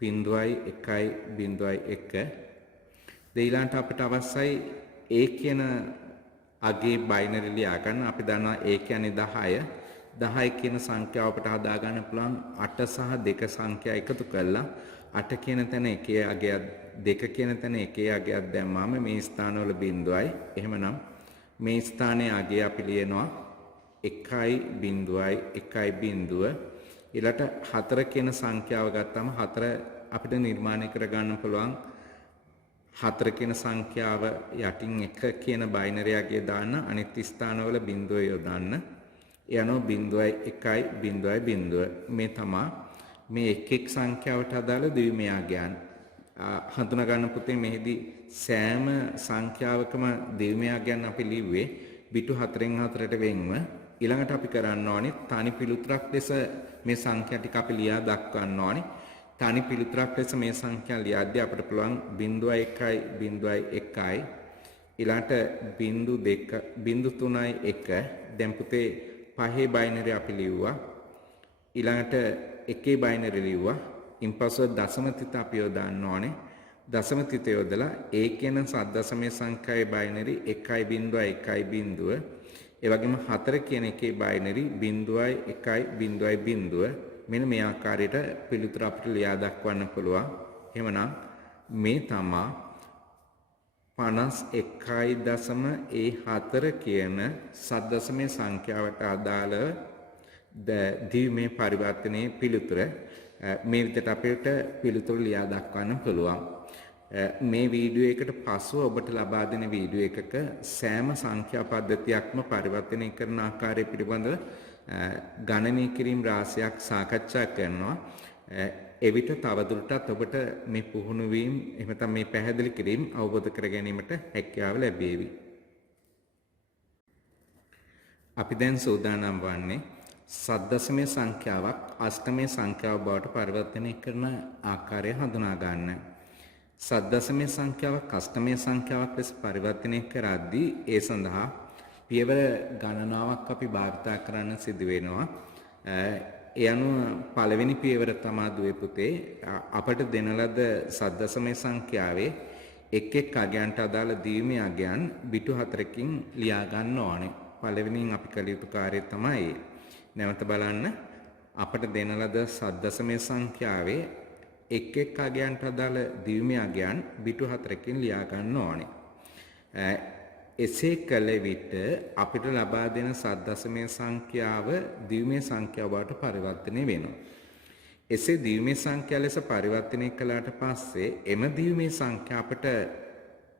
0.1.1. ඊළඟට අපිට අවශ්‍යයි A කියන අගේ බයිනරි ලියා ගන්න. අපි දන්නවා A කියන්නේ 10. 10 කියන සංඛ්‍යාව අපිට හදා ගන්න පුළුවන් 8 සහ 2 සංඛ්‍යා එකතු කරලා 8 කියන තැන එකේ අගයක් 2 කියන තැන එකේ අගයක් දැම්මාම මේ ස්ථානවල බිඳුවයි. එහෙමනම් මේ ස්ථානයේ අගය අපි ලියනවා 1.1.1 ඊළට 4 කියන සංඛ්‍යාව ගත්තම 4 අපිට නිර්මාණය කර ගන්න පුළුවන් 4 කියන සංඛ්‍යාව යටින් 1 කියන බයිනරි අගය දාන්න අනිත් ස්ථානවල බිංදුව යොදන්න. ඒ අනුව 0.1.0 මේ තමයි මේ එක් එක් සංඛ්‍යාවට අදාළ ද්විමය අගයන්. හඳුනා ගන්න පුතේ මෙහිදී සෑම සංඛ්‍යාවකම ද්විමය අගයන් අපි ලිව්වේ බිටු 4න් 4ට වෙන්ව. ඊළඟට අපි කරන්න ඕනේ තනි පිළිතුරක් ලෙස මේ සංඛ්‍යා ටික අපි ලියා දක්වන්න ඕනේ. තනි පිළිතුරක් ලෙස මේ සංඛ්‍යා ලියද්දී අපිට පුළුවන් 0.1 ඊළඟට 0.3 දැන් පුතේ 5 බයිනරි අපි ලිව්වා. ඊළඟට 1 බයිනරි ලිව්වා. ඉන්පසු දශම තිත අපි යොදන්න ඕනේ. දශම තිත යොදලා ඒ කියන සද්දශමයේ සංඛ්‍යාවේ බයිනරි 1.1.0 ඒ වගේම 4 කියන එකේ බයිනරි 0.1.0 මෙන්න මේ ආකාරයට පිළිතුර අපිට ලියා දක්වන්න පුළුවන්. එහෙමනම් මේ තමයි 51.4 කියන සද්දශමයේ සංඛ්‍යාවට අදාළ ද්විමය පරිවර්තනයේ පිළිතුර. මේ විදිහට අපිට පිළිතුරු ලියා දක්වන්න පුළුවන්. මේ වීඩියෝ එකට පසුව ඔබට ලබා දෙන වීඩියෝ එකක සෑම සංඛ්‍යා පද්ධතියක්ම පරිවර්තනය කරන ආකාරය පිළිබඳව ගණනය කිරීම රාශියක් සාකච්ඡා කරනවා. එවිට තවදුරටත් ඔබට මේ පුහුණු වීම එහෙම නැත්නම් මේ පැහැදිලි කිරීම අවබෝධ කර ගැනීමට හැකියාව ලැබේවි. අපි දැන් සූදානම් වන්නේ සද්දශමයේ සංඛ්‍යාවක් අෂ්ටමයේ සංඛ්‍යාව බවට පරිවර්තනය කරන ආකාරය හඳුනා ගන්න. සද්දශමයේ සංඛ්‍යාවක් අෂ්ටමයේ සංඛ්‍යාවක් ලෙස පරිවර්තනය කරද්දී ඒ සඳහා පියවර ගණනාවක් අපි භාවිතා කරන්න සිදු වෙනවා. ඒ අනුව පළවෙනි පියවර තමයි දුවේ පුතේ අපට දෙන ලද සද්දශමයේ සංඛ්‍යාවේ එක් එක් අගයන්ට අදාළ ද්විමය අගයන් බිටු 4කින් ලියා ගන්න ඕනේ. පළවෙනියෙන් අපි කළ යුතු කාර්යය තමයි නැවත බලන්න අපට දෙන ලද සද්දශමයේ සංඛ්‍යාවේ එක් එක් අගයන්ට අදාළ ද්විමය අගයන් බිටු 4කින් ලියා ගන්න ඕනේ. එසේ කළ විට අපිට ලබා දෙන සද්දශමයේ සංඛ්‍යාව ද්විමය සංඛ්‍යාව බවට පරිවර්තනය වෙනවා. එසේ ද්විමය සංඛ්‍යාව ලෙස පරිවර්තනය කළාට පස්සේ එම ද්විමය සංඛ්‍යාව අපට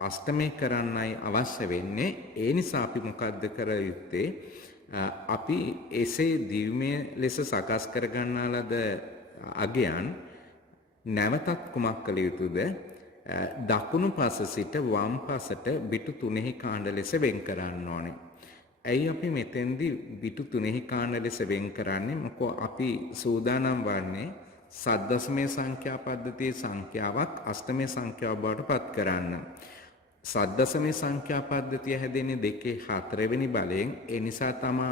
අෂ්ටමය කරන්නයි අවශ්‍ය වෙන්නේ. ඒ නිසා අපි මොකද්ද කර යුත්තේ? අපි එසේ ද්විමය ලෙස සකස් කර ගන්නා ලද අගයන් නැවතත් කුමක් කළ යුතුද? දකුණු පස සිට වම් පසට බිටු 3 කාණ්ඩ ලෙස වෙන් කරන්න ඕනේ. ඇයි අපි මෙතෙන්දී බිටු 3 කාණ්ඩ ලෙස වෙන් කරන්නේ? මොකෝ අපි සූදානම් වන්නේ සද්දශමයේ සංඛ්‍යා පද්ධතියේ සංඛ්‍යාවක් අෂ්ටමයේ සංඛ්‍යාව බවට පත් කරන්න. සද්දශමයේ සංඛ්‍යා පද්ධතිය හැදෙන්නේ 2 4 වෙනි බලයෙන්. ඒ නිසා තමයි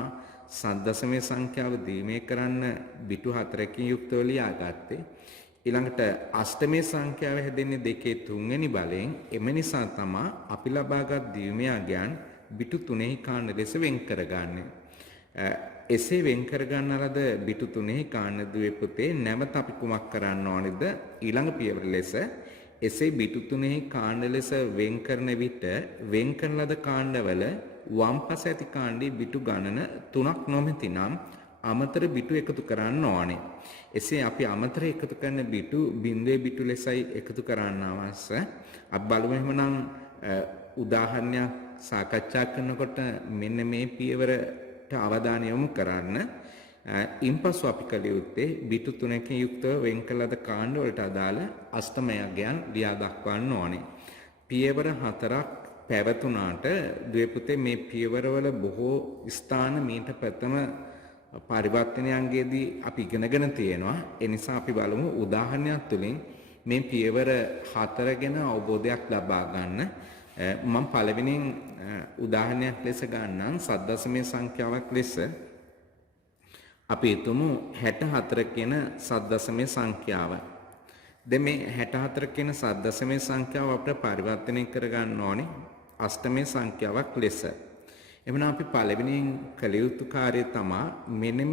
සද්දශමයේ සංඛ්‍යාව ද්විමය කරන්න බිටු 4කින් යුක්තව ලියාගත්තේ. ඊළඟට අෂ්ටමයේ සංඛ්‍යාව හැදෙන්නේ 2 3 වෙනි බලයෙන්. එම නිසා තමයි අපි ලබාගත් ද්විමය අගයන් බිටු 3 කාණ්ඩ ලෙස වෙන් කරගන්නේ. එසේ වෙන් කරගන්න ලද බිටු 3 කාණ්ඩ දුවේ පුතේ නැවත අපි කුමක් කරන්න ඕනේද? ඊළඟ පියවර ලෙස එසේ බිටු 3 කාණ්ඩ ලෙස වෙන් කරන විට වෙන් කරන ලද කාණ්ඩවල වම් පස ඇති කාණ්ඩේ බිටු ගණන 3ක් නොමැතිනම් අමතර බිටු එකතු කරන්න ඕනේ. එසේ අපි අමතර එකතු කරන බිටු බිඳුවේ බිටු ලෙසයි එකතු කරන්න අවශ්‍ය. අපි බලමු එහෙනම් උදාහරණයක් සාකච්ඡා කරනකොට මෙන්න මේ පියවරට අවධානය යොමු කරන්න. ඉන්පසු අපි කළ යුත්තේ බිටු 3කින් යුක්තව වෙන් කළ ලද කාණ්ඩ වලට අදාළ අෂ්ටමය අගයන් ලියා දක්වන්න ඕනේ. පියවර 4ක් පැවතුනාට දුවේ පුතේ මේ පියවරවල බොහෝ ස්ථාන මීට ප්‍රථම පරිවර්තනයන්ගේදී අපි ඉගෙනගෙන තියෙනවා. ඒ නිසා අපි බලමු උදාහරණයක් තුළින් මේ පියවර 4 ගැන අවබෝධයක් ලබා ගන්න. මම පළවෙනියෙන් උදාහරණයක් ලෙස ගන්නම්. සද්දශමයේ සංඛ්‍යාවක් ලෙස අපි හිතමු 64 කියන සද්දශමයේ සංඛ්‍යාව. දැන් මේ 64 කියන සද්දශමයේ සංඛ්‍යාව අපිට පරිවර්තනය කර ගන්න ඕනේ අෂ්ටමයේ සංඛ්‍යාවක් ලෙස. එමනම් අපි පළවෙනියෙන් කළ යුතු කාර්යය තමයි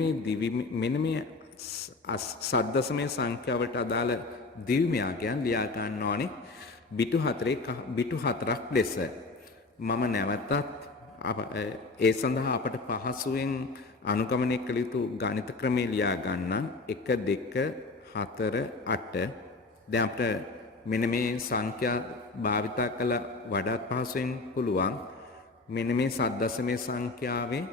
මෙන්න මේ සද්දශමයේ සංඛ්‍යාවට අදාළ ද්විමය අගයන් ලියා ගන්න ඕනේ බිටු 4ක් ලෙස. මම නැවතත් ඒ සඳහා අපට පහසුවෙන් අනුගමනය කළ යුතු ගණිත ක්‍රමය ලියා ගන්න 1 2 4 8 දැන් අපිට මෙන්න මේ සංඛ්‍යා භාවිතා කළ වඩාත් පහසුවෙන් පුළුවන් මෙන්න මේ සද්දශමයේ සංඛ්‍යාවේ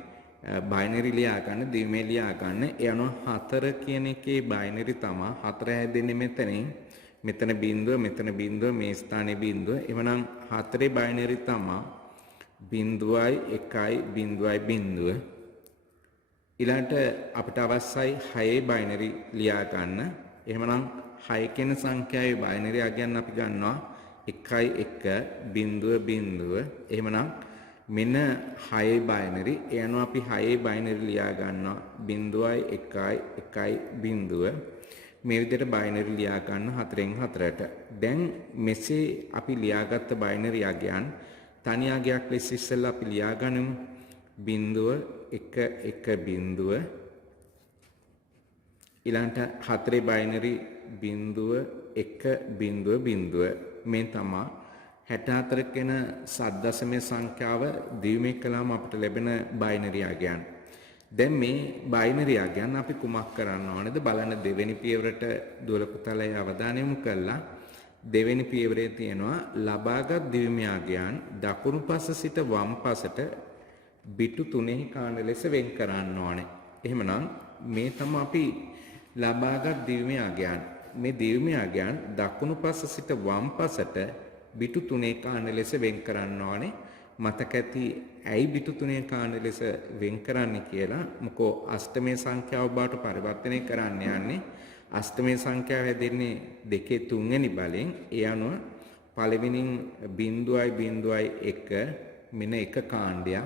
බයිනරි ලියා ගන්න දිවිමේ ලියා ගන්න ඒ අනුව 4 කියන එකේ බයිනරි තමයි 4 හැදෙන්නේ මෙතන බිඳුව මේ ස්ථානයේ බිඳුව එවනම් 4 බයිනරි තමයි 0 1 0 ඊළඟට අපිට අවශ්‍යයි 6 බයිනරි ලියා ගන්න. එහෙමනම් 6 කියන සංඛ්‍යාවේ බයිනරි අගයන් අපි ගන්නවා 1 1 0 එහෙමනම් මෙන්න 6 බයිනරි. ඒ අනුව අපි 6 බයිනරි ලියා ගන්නවා 0 1 1 මේ විදිහට බයිනරි ලියා ගන්න 4න් 4ට. දැන් මෙසේ අපි ලියාගත්ත බයිනරි අගයන් තනි අගයක් ලෙස ඉස්සෙල්ලා අපි ලියා ගනිමු. 0 1 1 ඊළඟට 4 බයිනරි 0 1 0 මේ තමයි 64 කියන සද්දශමයේ සංඛ්‍යාව දිවිමේ කළාම අපිට ලැබෙන බයිනරි අගයන්. දැන් මේ බයිනරි අගයන් අපි කුමක් කරන්න ඕනේද බලන්න දෙවෙනි පියවරට දුවල පුතලයේ අවධානය යොමු කළා. දෙවෙනි පියවරේ තියෙනවා ලබාගත් දිවිමේ අගයන් දකුණු පස සිට වම් පසට බිටු 3 කාණ්ඩ ලෙස වෙන් කරන්න ඕනේ. එහෙමනම් මේ තමයි අපි ලබාගත් දිවිමේ අගයන්. මේ දිවිමේ අගයන් දකුණු පස සිට වම් පසට බිටු 3 කාණ්ඩ ලෙස වෙන් කරන්න ඕනේ. මතක ඇති ඇයි බිටු 3 කාණ්ඩ ලෙස වෙන් කරන්නේ කියලා. මොකෝ අෂ්ටමයේ සංඛ්‍යාව බවට පරිවර්තනය කරන්න යන්නේ. අෂ්ටමයේ සංඛ්‍යාව හැදෙන්නේ 2 3 වෙනි බලෙන්. ඒ අනුව පළවෙනින් 0.1 මෙන්න එක කාණ්ඩයක්.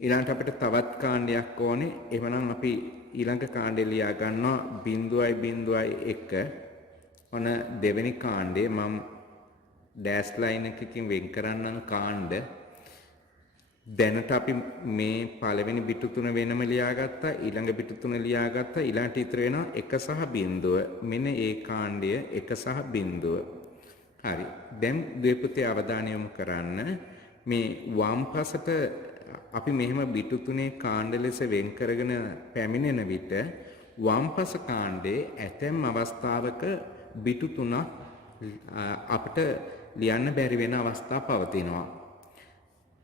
ඊළඟට අපිට තවත් කාණ්ඩයක් ඕනේ. එහෙනම් අපි ඊළඟ කාණ්ඩය ලියා ගන්නවා 0.1. ඔන දෙවෙනි කාණ්ඩය මම ඩෑෂ් ලයින් එකකින් වෙන් කරන්නම් කාණ්ඩ. දැනට අපි මේ පළවෙනි බිටු 3 වෙනම ලියාගත්තා. ඊළඟ බිටු 3 ලියාගත්තා. ඊළඟට ඉතුරු වෙනවා 1 සහ 0. මෙන්න ඒ කාණ්ඩය 1 සහ 0. හරි. දැන් දෙපුතේ අවධානය යොමු කරන්න. මේ වම් පසට අපි මෙහෙම බිටු 3 කාණ්ඩ ලෙස වෙන් කරගෙන පැමිණෙන විට වම් පස කාණ්ඩේ ඇතැම් අවස්ථාවක බිටු 3ක් අපිට ලියන්න බැරි වෙන අවස්ථා පවතිනවා.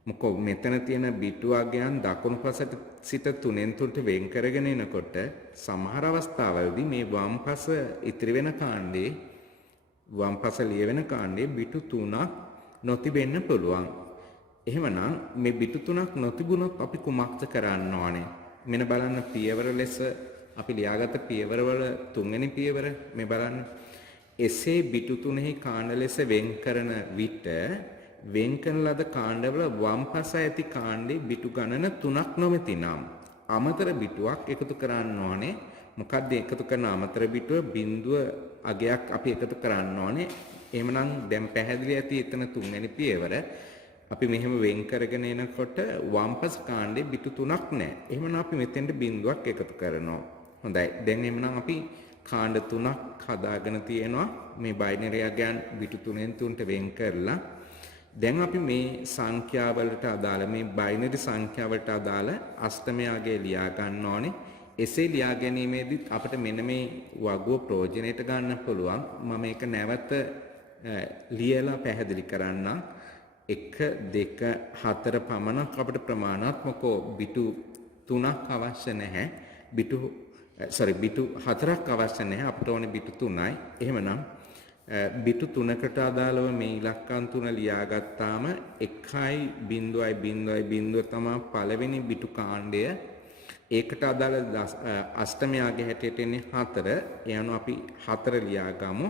මොකද මෙතන තියෙන බිටු අගයන් දකුණු පසට සිට 3න් 3ට වෙන් කරගෙන එනකොට සමහර අවස්ථාවලදී මේ වම් පස ඉතිරි වෙන කාණ්ඩේ වම් පස ලියවෙන කාණ්ඩේ බිටු 3ක් නොතිබෙන්න පුළුවන්. එහෙමනම් මේ බිටු 3ක් නොතිබුණොත් අපි කුමක්ද කරන්න ඕනේ? මෙන්න බලන්න පියවර ලෙස අපි ලියාගත්ත පියවරවල තුන්වෙනි පියවර මේ බලන්න. එසේ බිටු 3හි කාණ්ඩ ලෙස වෙන් කරන විට වෙන් කරන ලද කාණ්ඩවල වම් පස ඇති කාණ්ඩේ බිටු ගණන 3ක් නොමැතිනම් අමතර බිටුවක් එකතු කරන්න ඕනේ. මොකක්ද එකතු කරන අමතර බිටුව? බිඳුව අගයක් අපි එකතු කරන්න ඕනේ. එහෙමනම් දැන් පැහැදිලි ඇති එතන තුන්වෙනි පියවර. අපි මෙහෙම වෙන් කරගෙන එනකොට වම් පස කාණ්ඩේ බිටු 3ක් නැහැ. එහෙමනම් අපි මෙතෙන්ට බිඳුවක් එකතු කරනවා. හොඳයි. දැන් එහෙමනම් අපි කාණ්ඩ 3ක් හදාගෙන තියෙනවා. මේ බයිනරි අගයන් බිටු 3න් 3ට වෙන් කරලා දැන් අපි මේ සංඛ්‍යාවලට අදාළ මේ බයිනරි සංඛ්‍යාවලට අදාළ අෂ්ටමය අගය ලියා ගන්න ඕනේ. එසේ ලියා ගැනීමේදී අපිට මෙන්න මේ වගුව ප්‍රයෝජනෙට ගන්න පුළුවන්. මම ඒක නැවත ලියලා පැහැදිලි කරන්නම්. 1 2 4 පමණක් අපිට ප්‍රමාණාත්මකව බිටු 3ක් අවශ්‍ය නැහැ. බිටු 4ක් අවශ්‍ය නැහැ. අපිට ඕනේ බිටු 3යි. එහෙමනම් බිටු 3කට අදාළව මේ ඉලක්කම් 3 ලියාගත්තාම 1.0.0 තමයි පළවෙනි බිටු කාණ්ඩය. ඒකට අදාළ අෂ්ටමය අගය හැටියට එන්නේ 4. ඒ අනුව අපි 4 ලියාගමු.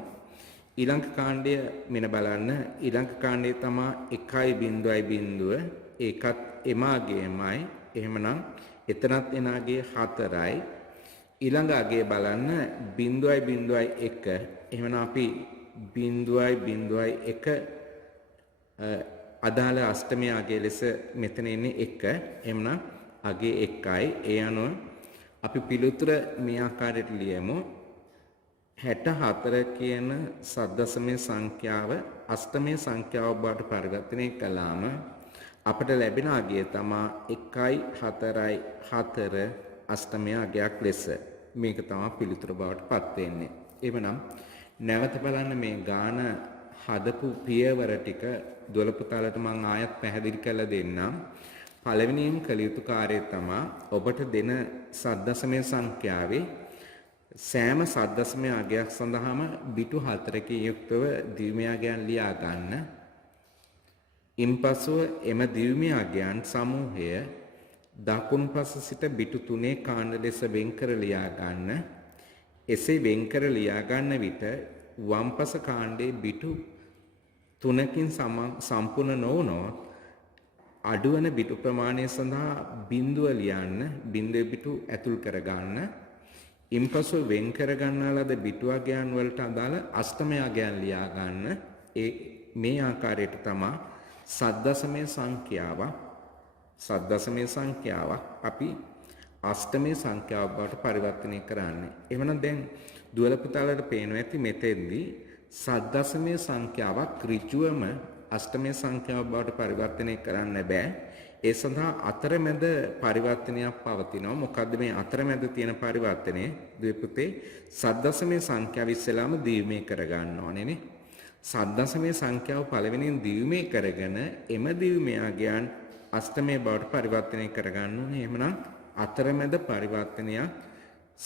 ඊළඟ කාණ්ඩය මෙන්න බලන්න. ඊළඟ කාණ්ඩය තමයි 1.0. ඒකත් එම අගයමයි. එහෙමනම් එතනත් එන අගය 4යි. ඊළඟ අගය බලන්න 0.1. එහෙමනම් අපි 0.1 අදාළ අෂ්ටමය අගය ලෙස මෙතන එන්නේ 1. එහෙමනම් අගය 1යි. ඒ අනුව අපි පිළිතුර මේ ආකාරයට ලියමු. 64 කියන සද්දශමයේ සංඛ්‍යාව අෂ්ටමයේ සංඛ්‍යාව බවට පරිවර්තනය කළාම අපට ලැබෙන අගය තමා 1.4 අෂ්ටමය අගයක් ලෙස. මේක තමයි පිළිතුරු බවට පත් වෙන්නේ. එවනම් නැවත බලන්න මේ ගාන හදපු පියවර ටික දොළ පුතාලට මම ආයත් පැහැදිලි කරලා දෙන්නම්. පළවෙනියෙන් කළ යුතු කාර්යය තමයි ඔබට දෙන සද්දසමය සංඛ්‍යාවේ සෑම සද්දසමය අගයක් සඳහාම බිටු 4කින් යුක්තව දිවිමය අගයන් ලියා ගන්න. ඉන්පසුව එම දිවිමය අගයන් සමූහය දකුණු පස සිට බිටු 3 කාණ්ඩ ලෙස වෙන්කර ලියා ගන්න. එසේ වෙන්කර ලියා ගන්න විට වම් පස කාණ්ඩයේ බිටු 3කින් සම්පූර්ණ නොවුනොත් අඩුවන බිටු ප්‍රමාණය සඳහා බිඳුව ලියන්න, බිඳුවේ බිටු ඇතුල් කර ගන්න. ඉන්පසු වෙන් කර ගන්නා ලද බිටු අගයන් වලට අදාළ අෂ්ටමය අගයන් ලියා ගන්න. මේ ආකාරයට තමයි සද්දසමය සංඛ්‍යාවක් අපි අෂ්ටමය සංඛ්‍යාව බවට පරිවර්තනය කරන්නේ. එවනම් දැන් දුවල පුතාලට පේනවා ඇති මෙතෙන්දී සද්දසමය සංඛ්‍යාවක් ඍජුවම අෂ්ටමය සංඛ්‍යාව බවට පරිවර්තනය කරන්න බෑ. ඒ සඳහා අතරමැද පරිවර්තනයක් පවතිනවා. මොකද්ද මේ අතරමැද තියෙන පරිවර්තනය? දුවේ සද්දසමය සංඛ්‍යාව ඉස්සෙල්ලාම දිවිමය කරගන්න ඕනේ නේ. සද්දසමය සංඛ්‍යාව පළවෙනියෙන් දිවිමය කරගෙන එම දිවිමය අගයන් අෂ්ටමය බවට පරිවර්තනය කරගන්න ඕනේ. එහෙමනම් අතරමැද පරිවර්තනයක්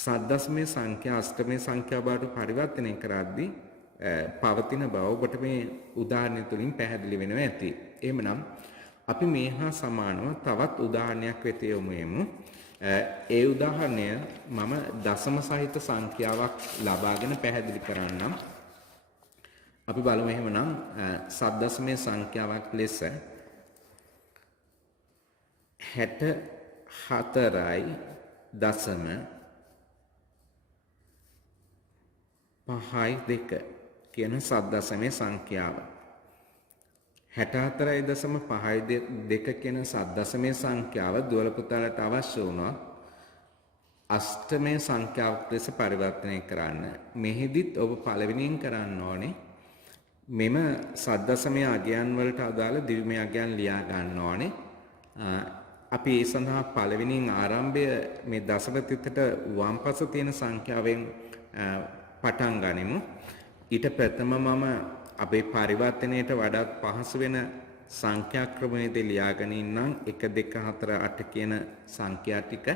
සද්දසමය සංඛ්‍යා අෂ්ටමය සංඛ්‍යාව බවට පරිවර්තනය කරද්දී පවතින බව ඔබට මේ උදාහරණය තුලින් පැහැදිලි වෙනවා ඇති. එහෙමනම් අපි මේ හා සමානව තවත් උදාහරණයක් වෙත යමු. ඒ උදාහරණය මම දශම සහිත සංඛ්‍යාවක් ලබාගෙන පැහැදිලි කරන්නම්. අපි බලමු එහෙමනම් සද්දසමය සංඛ්‍යාවක් ලෙස 64.52 කියන සද්දසමය සංඛ්‍යාව 64.52 කියන සද්දසමය සංඛ්‍යාව දුවල පුතාලට අවශ්‍ය වුණා අෂ්ටමය සංඛ්‍යාවක් ලෙස පරිවර්තනය කරන්න. මෙහිදීත් ඔබ පළවෙනියෙන් කරන්න ඕනේ මෙම සද්දසමය අගයන් වලට අදාළ දිවිමය අගයන් ලියා ගන්න ඕනේ. අපි ඒ සඳහා පළවෙනියෙන් ආරම්භය මේ දශම තිතට වම්පස තියෙන සංඛ්‍යාවෙන් පටන් ගනිමු. ඊට ප්‍රථම මම අපේ පරිවර්තනයට වඩාත් පහසු වෙන සංඛ්‍යා ක්‍රමයේදී ලියාගෙන ඉන්නම් 1 2 4 8 කියන සංඛ්‍යා ටික.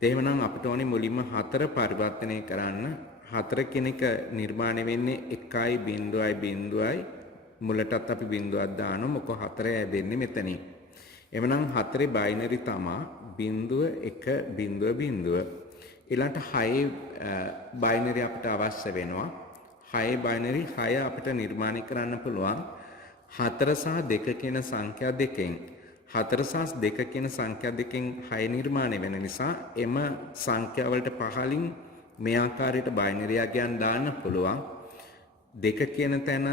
එහෙමනම් අපිට ඕනේ මුලින්ම 4 පරිවර්තනය කරන්න. 4 කියන එක නිර්මාණය වෙන්නේ 1.0 මුලටත් අපි බිඳුවක් දානවා. මොකද 4 හැදෙන්නේ මෙතනින්. එවනම් 4 බයිනරි තමා 0.1.0. ඊළඟට 6 බයිනරි අපිට අවශ්‍ය වෙනවා. 6 බයිනරි 6 අපිට නිර්මාණය කරන්න පුළුවන් 4 සහ 2 කියන සංඛ්‍යා දෙකෙන්. 4 සහ 2 කියන සංඛ්‍යා දෙකෙන් 6 නිර්මාණය වෙන නිසා එම සංඛ්‍යා වලට පහලින් මේ ආකාරයට බයිනරි අගයන් දාන්න පුළුවන්. 2 කියන තැන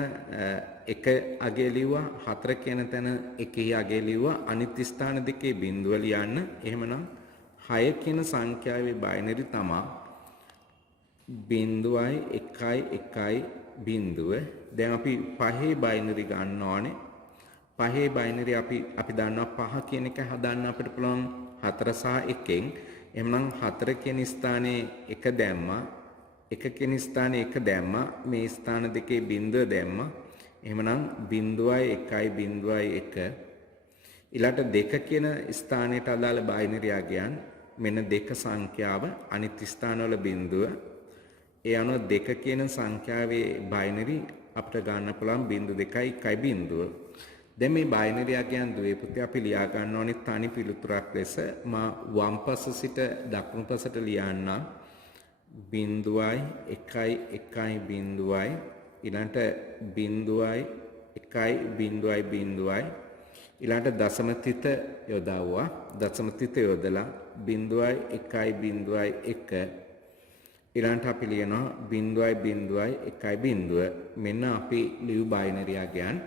1 අගය ලිව්වා, 4 කියන තැන 1 අගය ලිව්වා. අනිත් ස්ථාන දෙකේ බිඳුව ලියන්න. එහෙමනම් 6 කියන සංඛ්‍යාවේ බයිනරි තමා 0.1.0. දැන් අපි 5 බයිනරි ගන්න ඕනේ. 5 බයිනරි අපි දන්නවා 5 කියන එක හදන්න අපිට පුළුවන් 4 සහ 1න්. එහෙනම් 4 කියන ස්ථානයේ 1 දැම්මා. 1 කියන ස්ථානයේ 1 දැම්මා. මේ ස්ථාන දෙකේ බිඳුව දැම්මා. එහෙමනම් 0.1.1. ඊළාට 2 කියන ස්ථානයට අදාළ බයිනරි අගයන් මෙන්න 2 සංඛ්‍යාව අනිත් ස්ථානවල බිඳුව. ඒ අනුව 2 කියන සංඛ්‍යාවේ බයිනරි අපිට ගන්න පුළුවන් 0.2.1. දැන් මේ බයිනරි අගයන් දුවේ පුතේ අපි ලියා ගන්න ඕනේ තනි පිළිතුරක් ලෙස. මා වම් පස සිට දකුණු පසට ලියන්න 0.1.0. ඊළඟට 0.1.0. ඊළඟට දශම තිත යොදවුවා. දශම තිත යොදලා 0.1.1. ඊළඟට අපි ලියනවා 0.1.0. මෙන්න අපි ලියු බයිනරි අගයන්.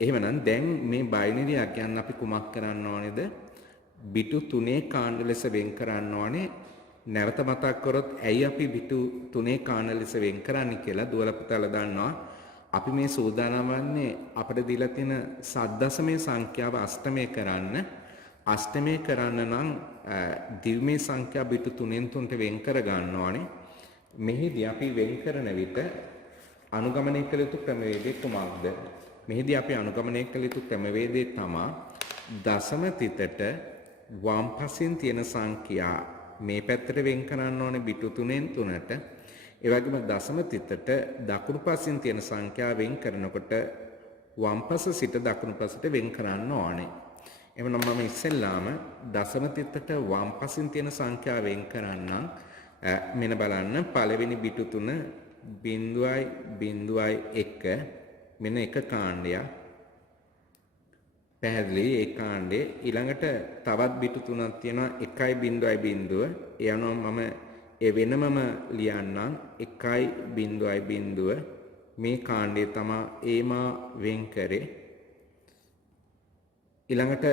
එහෙමනම් දැන් මේ බයිනරි අගයන් අපි කුමක් කරන්න ඕනේද? බිටු 3 කාණ්ඩ ලෙස වෙන් කරන්න ඕනේ. නැවත මතක් කරොත් ඇයි අපි බිටු 3 කාණ්ඩ ලෙස වෙන් කරන්නේ කියලා දුවල පුතාලා දන්නවා. අපි මේ සූදානම් වන්නේ අපිට දීලා තියෙන සද්දසමේ සංඛ්‍යාව අෂ්ටමය කරන්න. අෂ්ටමය කරන්න නම් දිව්මේ සංඛ්‍යා බිතු 3න් 3ට වෙන් කර ගන්න ඕනේ. මෙහිදී අපි වෙන් කරන විට අනුගමනය කළ යුතු ක්‍රමවේදය කුමක්ද? මෙහිදී අපි අනුගමනය කළ යුතු ක්‍රමවේදය තමයි දශම තිතට වම් පසින් තියෙන සංඛ්‍යා මේ පැත්තට වෙන් කරන්න ඕනේ බිතු 3න් 3ට. ඒ වගේම දශම තිතට දකුණු පසින් තියෙන සංඛ්‍යා වෙන් කරනකොට වම් පස සිට දකුණු පසට වෙන් කරන්න ඕනේ. එවනම් මම ඉස්සෙල්ලාම දශම තිතට වම් පසින් තියෙන සංඛ්‍යා වෙන් කරන්නම්. මෙන්න බලන්න පළවෙනි බිතු 3 0.01 මෙන්න එක කාණ්ඩයක්. පැහැදිලි ඒ කාණ්ඩේ ඊළඟට තවත් බිතු 3ක් තියෙනවා 1.0. ඒ අනුව මම ඒ වෙනමම ලියන්නම් 1.0 මේ කාණ්ඩේ තමයි ඒමා වෙන් කරේ. ඊළඟට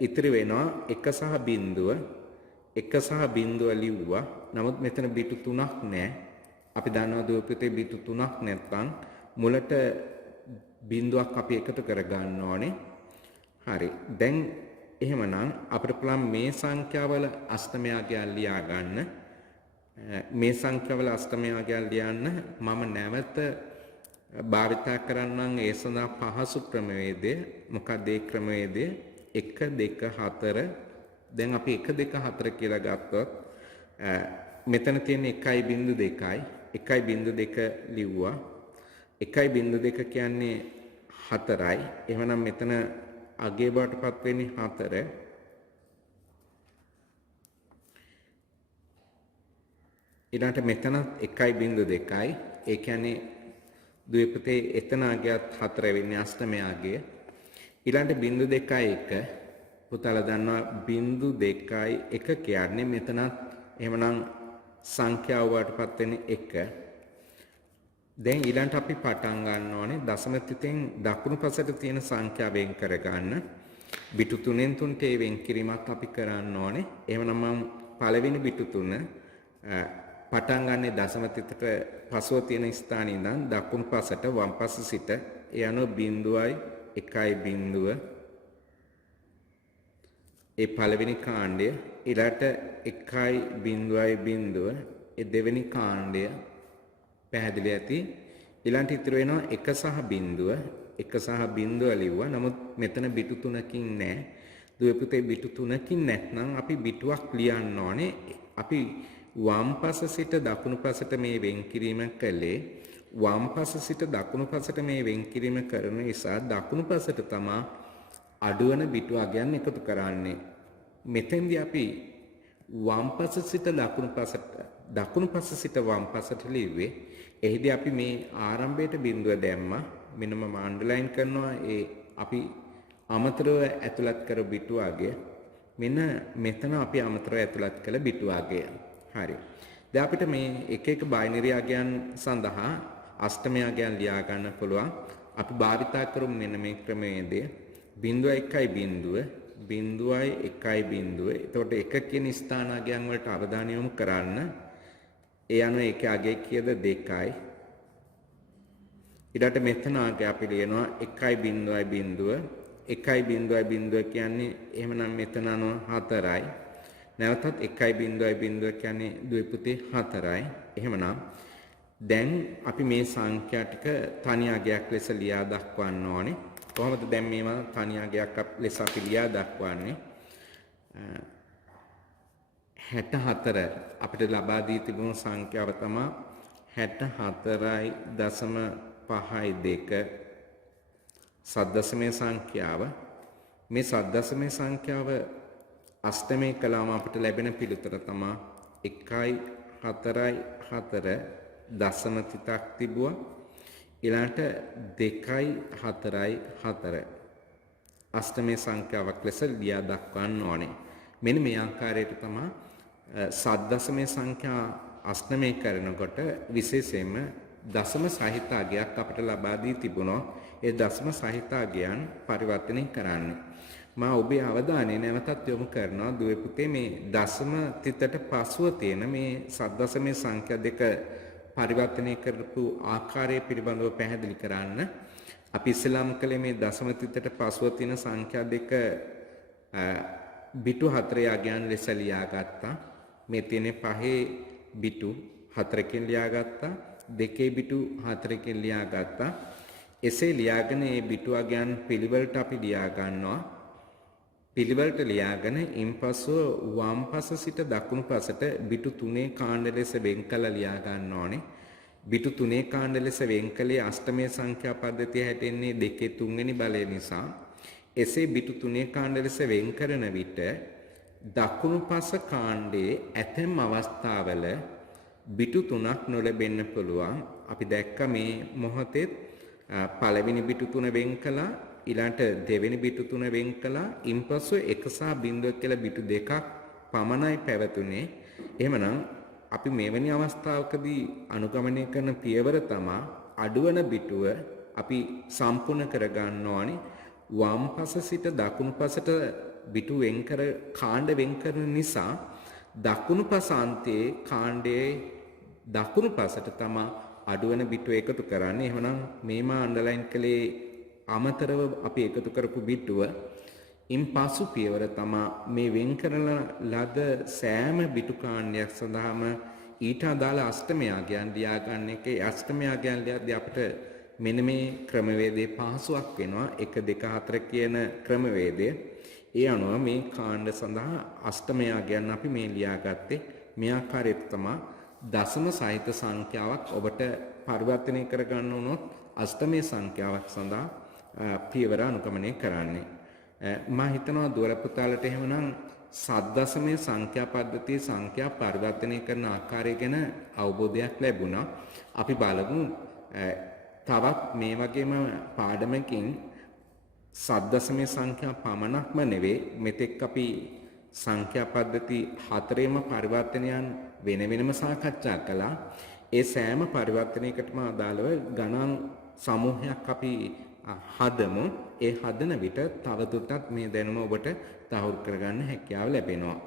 ඉතිරි වෙනවා 1 සහ 0. 1 සහ 0 ලිව්වා. නමුත් මෙතන බිතු 3ක් නැහැ. අපි දන්නවා දුවපිටේ බිතු 3ක් නැත්නම් මුලට බිඳුවක් අපි එකතු කර ගන්න ඕනේ. හරි. දැන් එහෙමනම් අපිට පුළුවන් මේ සංඛ්‍යාවල අෂ්ටමයාගය ලියා ගන්න. මේ සංඛ්‍යාවල අෂ්ටමයාගය ලියන්න මම නැවත භාවිතා කරන්නම් ඒ සඳහා පහසු ක්‍රමවේදය. මොකක්ද ඒ ක්‍රමවේදය? 1 2 4. දැන් අපි 1 2 4 කියලා ගත්තොත් මෙතන තියෙන 1.2යි 1.2 ලිව්වා. 1.2 කියන්නේ 4යි. එහෙනම් මෙතන අගේ බවටපත් වෙන්නේ 4. ඊළඟට මෙතන 1.2යි. ඒ කියන්නේ ද්විපතේ එතන අගයත් 4 වෙන්නේ අෂ්ටමය අගය. ඊළඟට 0.2 පුතාලා දන්නවා 0.1 කියන්නේ මෙතනත් එහෙමනම් සංඛ්‍යාව වලටපත් වෙන්නේ 1. දැන් ඊළඟට අපි පටන් ගන්න ඕනේ දශම තිතෙන් දකුණු පසට තියෙන සංඛ්‍යාව වෙන් කර ගන්න. බිතු 3න් 3ට වෙන් කිරීමක් අපි කරන්න ඕනේ. එහෙමනම් මම පළවෙනි බිතු 3 පටන් ගන්නේ දශම තිතට පසුව තියෙන ස්ථානයේ ඉඳන් දකුණු පසට වම් පස සිට ඒ අනුව 0.1 ඒ පළවෙනි කාණ්ඩය ඊළාට 1.0 ඒ දෙවෙනි කාණ්ඩය පැහැදිලි ඇති. ඊළඟට ඉතුරු වෙනවා 1 සහ 0. 1 සහ 0 ලිව්වා. නමුත් මෙතන බිතු 3කින් නැහැ. දුවපුතේ බිතු 3කින් නැත්නම් අපි බිටුවක් ලියන්න ඕනේ. අපි වම් පස සිට දකුණු පසට මේ වෙන් කිරීම කළේ. වම් පස සිට දකුණු පසට මේ වෙන් කිරීම කරන නිසා දකුණු පසට තමයි අඩුවන බිටු අගයන් එකතු කරන්නේ. මෙතෙන්දී අපි වම් පස සිට දකුණු පස සිට වම් පසට ලිව්වේ. එහිදී අපි මේ ආරම්භයට බිඳුව දැම්මා. මෙන්න මම අන්ඩර්ලයින් කරනවා ඒ අපි අමතරව ඇතුළත් කර බිටු අගය. මෙන්න මෙතන අපි අමතරව ඇතුළත් කළ බිටු අගය. හරි. දැන් අපිට මේ එක එක බයිනරි අගයන් සඳහා අෂ්ටමය අගයන් ලියා ගන්න පුළුවන්. අපි භාවිතා කරමු මෙන්න මේ ක්‍රමයේදී 0.1 0.1 එතකොට එක කියන ස්ථාන අගයන් වලට අවධානය යොමු කරන්න. ඒ අනුව ඒකේ අගය කීයද 2යි. ඊට මෙතන අගය අපි ලියනවා 1.0 1.0 කියන්නේ එහෙමනම් මෙතන අනුව 4යි. නැවතත් 1.0 කියන්නේ ද්විපුතේ 4යි. එහෙමනම් දැන් අපි මේ සංඛ්‍යා ටික තනි අගයක් ලෙස ලියා දක්වන්න ඕනේ. කොහොමද දැන් මේවා තනි අගයක් ලෙස අපි ලියා දක්වන්නේ? 64 අපිට ලබා දී තිබුණු සංඛ්‍යාව තමයි 64.52 සද්දසමේ සංඛ්‍යාව. මේ සද්දසමේ සංඛ්‍යාව අෂ්ටමය කළාම අපිට ලැබෙන පිළිතුර තමයි 1.4 දශම තිතක් තිබුවා. ඊළඟට 2.4 අෂ්ටමේ සංඛ්‍යාවක් ලෙස ලියා දක්වන්න ඕනේ. මෙන්න මේ ආකාරයට තමයි සද්දසමේ සංඛ්‍යා අෂ්ටමය කරනකොට විශේෂයෙන්ම දශම සහිත අගයක් අපිට ලබා දී තිබුණා. ඒ දශම සහිත අගයන් පරිවර්තනය කරන්නේ. මා ඔබේ අවධානය නැවතත් යොමු කරනවා දුවේ පුතේ මේ දශම තිතට පසුව තියෙන මේ සද්දසමේ සංඛ්‍යා දෙක පරිවර්තනය කරපු ආකාරය පිළිබඳව පැහැදිලි කරන්න අපි ඉස්ලාම් කලේ මේ දශම තිතට පසුව තියෙන සංඛ්‍යා දෙක බිටු 4 යගයන් ලෙස ලියාගත්තා. මේ තියෙන පහේ බිටු 4කින් ලියාගත්තා. දෙකේ බිටු 4කින් ලියාගත්තා. එසේ ලියාගෙන මේ බිටු අගයන් පිළිවෙලට අපි ලියා ගන්නවා. පිළිවෙලට ලියාගෙන ඉන්පසුව වම් පස සිට දකුණු පසට බිටු 3 කාණ්ඩ ලෙස වෙන් කළ ලියා ගන්න ඕනේ. බිටු 3 කාණ්ඩ ලෙස වෙන් කළේ අෂ්ටමයේ සංඛ්‍යා පද්ධතිය හැටෙන්නේ 2 3 වෙනි බලය නිසා. එසේ බිටු 3 කාණ්ඩ ලෙස වෙන් කරන විට දකුණු පස කාණ්ඩයේ ඇතැම් අවස්ථාවල බිටු 3ක් නොලැබෙන්න පුළුවන්. අපි දැක්ක මේ මොහොතේ පළවෙනි බිටු 3 වෙන් කළා, ඊළඟට දෙවෙනි බිටු 3 වෙන් කළා, ඉන්පසු 1 සහ 0 කියලා බිටු දෙකක් පමණයි පැවතුනේ. එහෙමනම් අපි මෙවැනි අවස්ථාවකදී අනුගමනය කරන පියවර තමයි අඩුවන බිටුව අපි සම්පූර්ණ කර ගන්න ඕනේ. වම් පස සිට දකුණු පසට බිටු වෙන් කර කාණ්ඩ වෙන් කරන නිසා දකුණු පස අන්තයේ කාණ්ඩයේ දකුණු පසට තමයි අඩුවන බිටුව එකතු කරන්නේ. එහෙනම් මේම අන්ඩර්ලයින් කළේ අමතරව අපි එකතු කරපු බිටුව ඉන් පසු පියවර තමයි මේ වෙන් කරන ලද සෑම බිටු කාණ්ඩයක් සඳහාම ඊට අදාළ අෂ්ටමයාගයන් ලියා ගන්න එකේ අෂ්ටමයාගයන් ලියද්දී අපිට මෙන්න මේ ක්‍රමවේදයේ පහසුවක් වෙනවා. 1 2 4 කියන ක්‍රමවේදය. ඒ අනුව මේ කාණ්ඩ සඳහා අෂ්ටමයාගයන් අපි මේ ලියාගත්තේ. මේ ආකාරයට තමයි දශම සහිත සංඛ්‍යාවක් ඔබට පරිවර්තනය කර ගන්න උනොත් අෂ්ටමයේ සංඛ්‍යාවක් සඳහා පියවර අනුගමනය කරන්නේ. මම හිතනවා දුර පුතාලට එහෙමනම් සද්දශමයේ සංඛ්‍යා පද්ධතියේ සංඛ්‍යා පරිවර්තනය කරන ආකාරය ගැන අවබෝධයක් ලැබුණා. අපි බලමු තවත් මේ වගේම පාඩමකින් සද්දශමයේ සංඛ්‍යා පමණක්ම නෙවෙයි මෙතෙක් අපි සංඛ්‍යා පද්ධති 4ෙම පරිවර්තනයන් වෙන වෙනම සාකච්ඡා කළා. ඒ සෑම පරිවර්තනයකටම අදාළව ගණන් සමූහයක් අපි හදමු. ඒ හදන විට තවදුරටත් මේ දැනුම ඔබට තහවුරු කරගන්න හැකියාව ලැබෙනවා.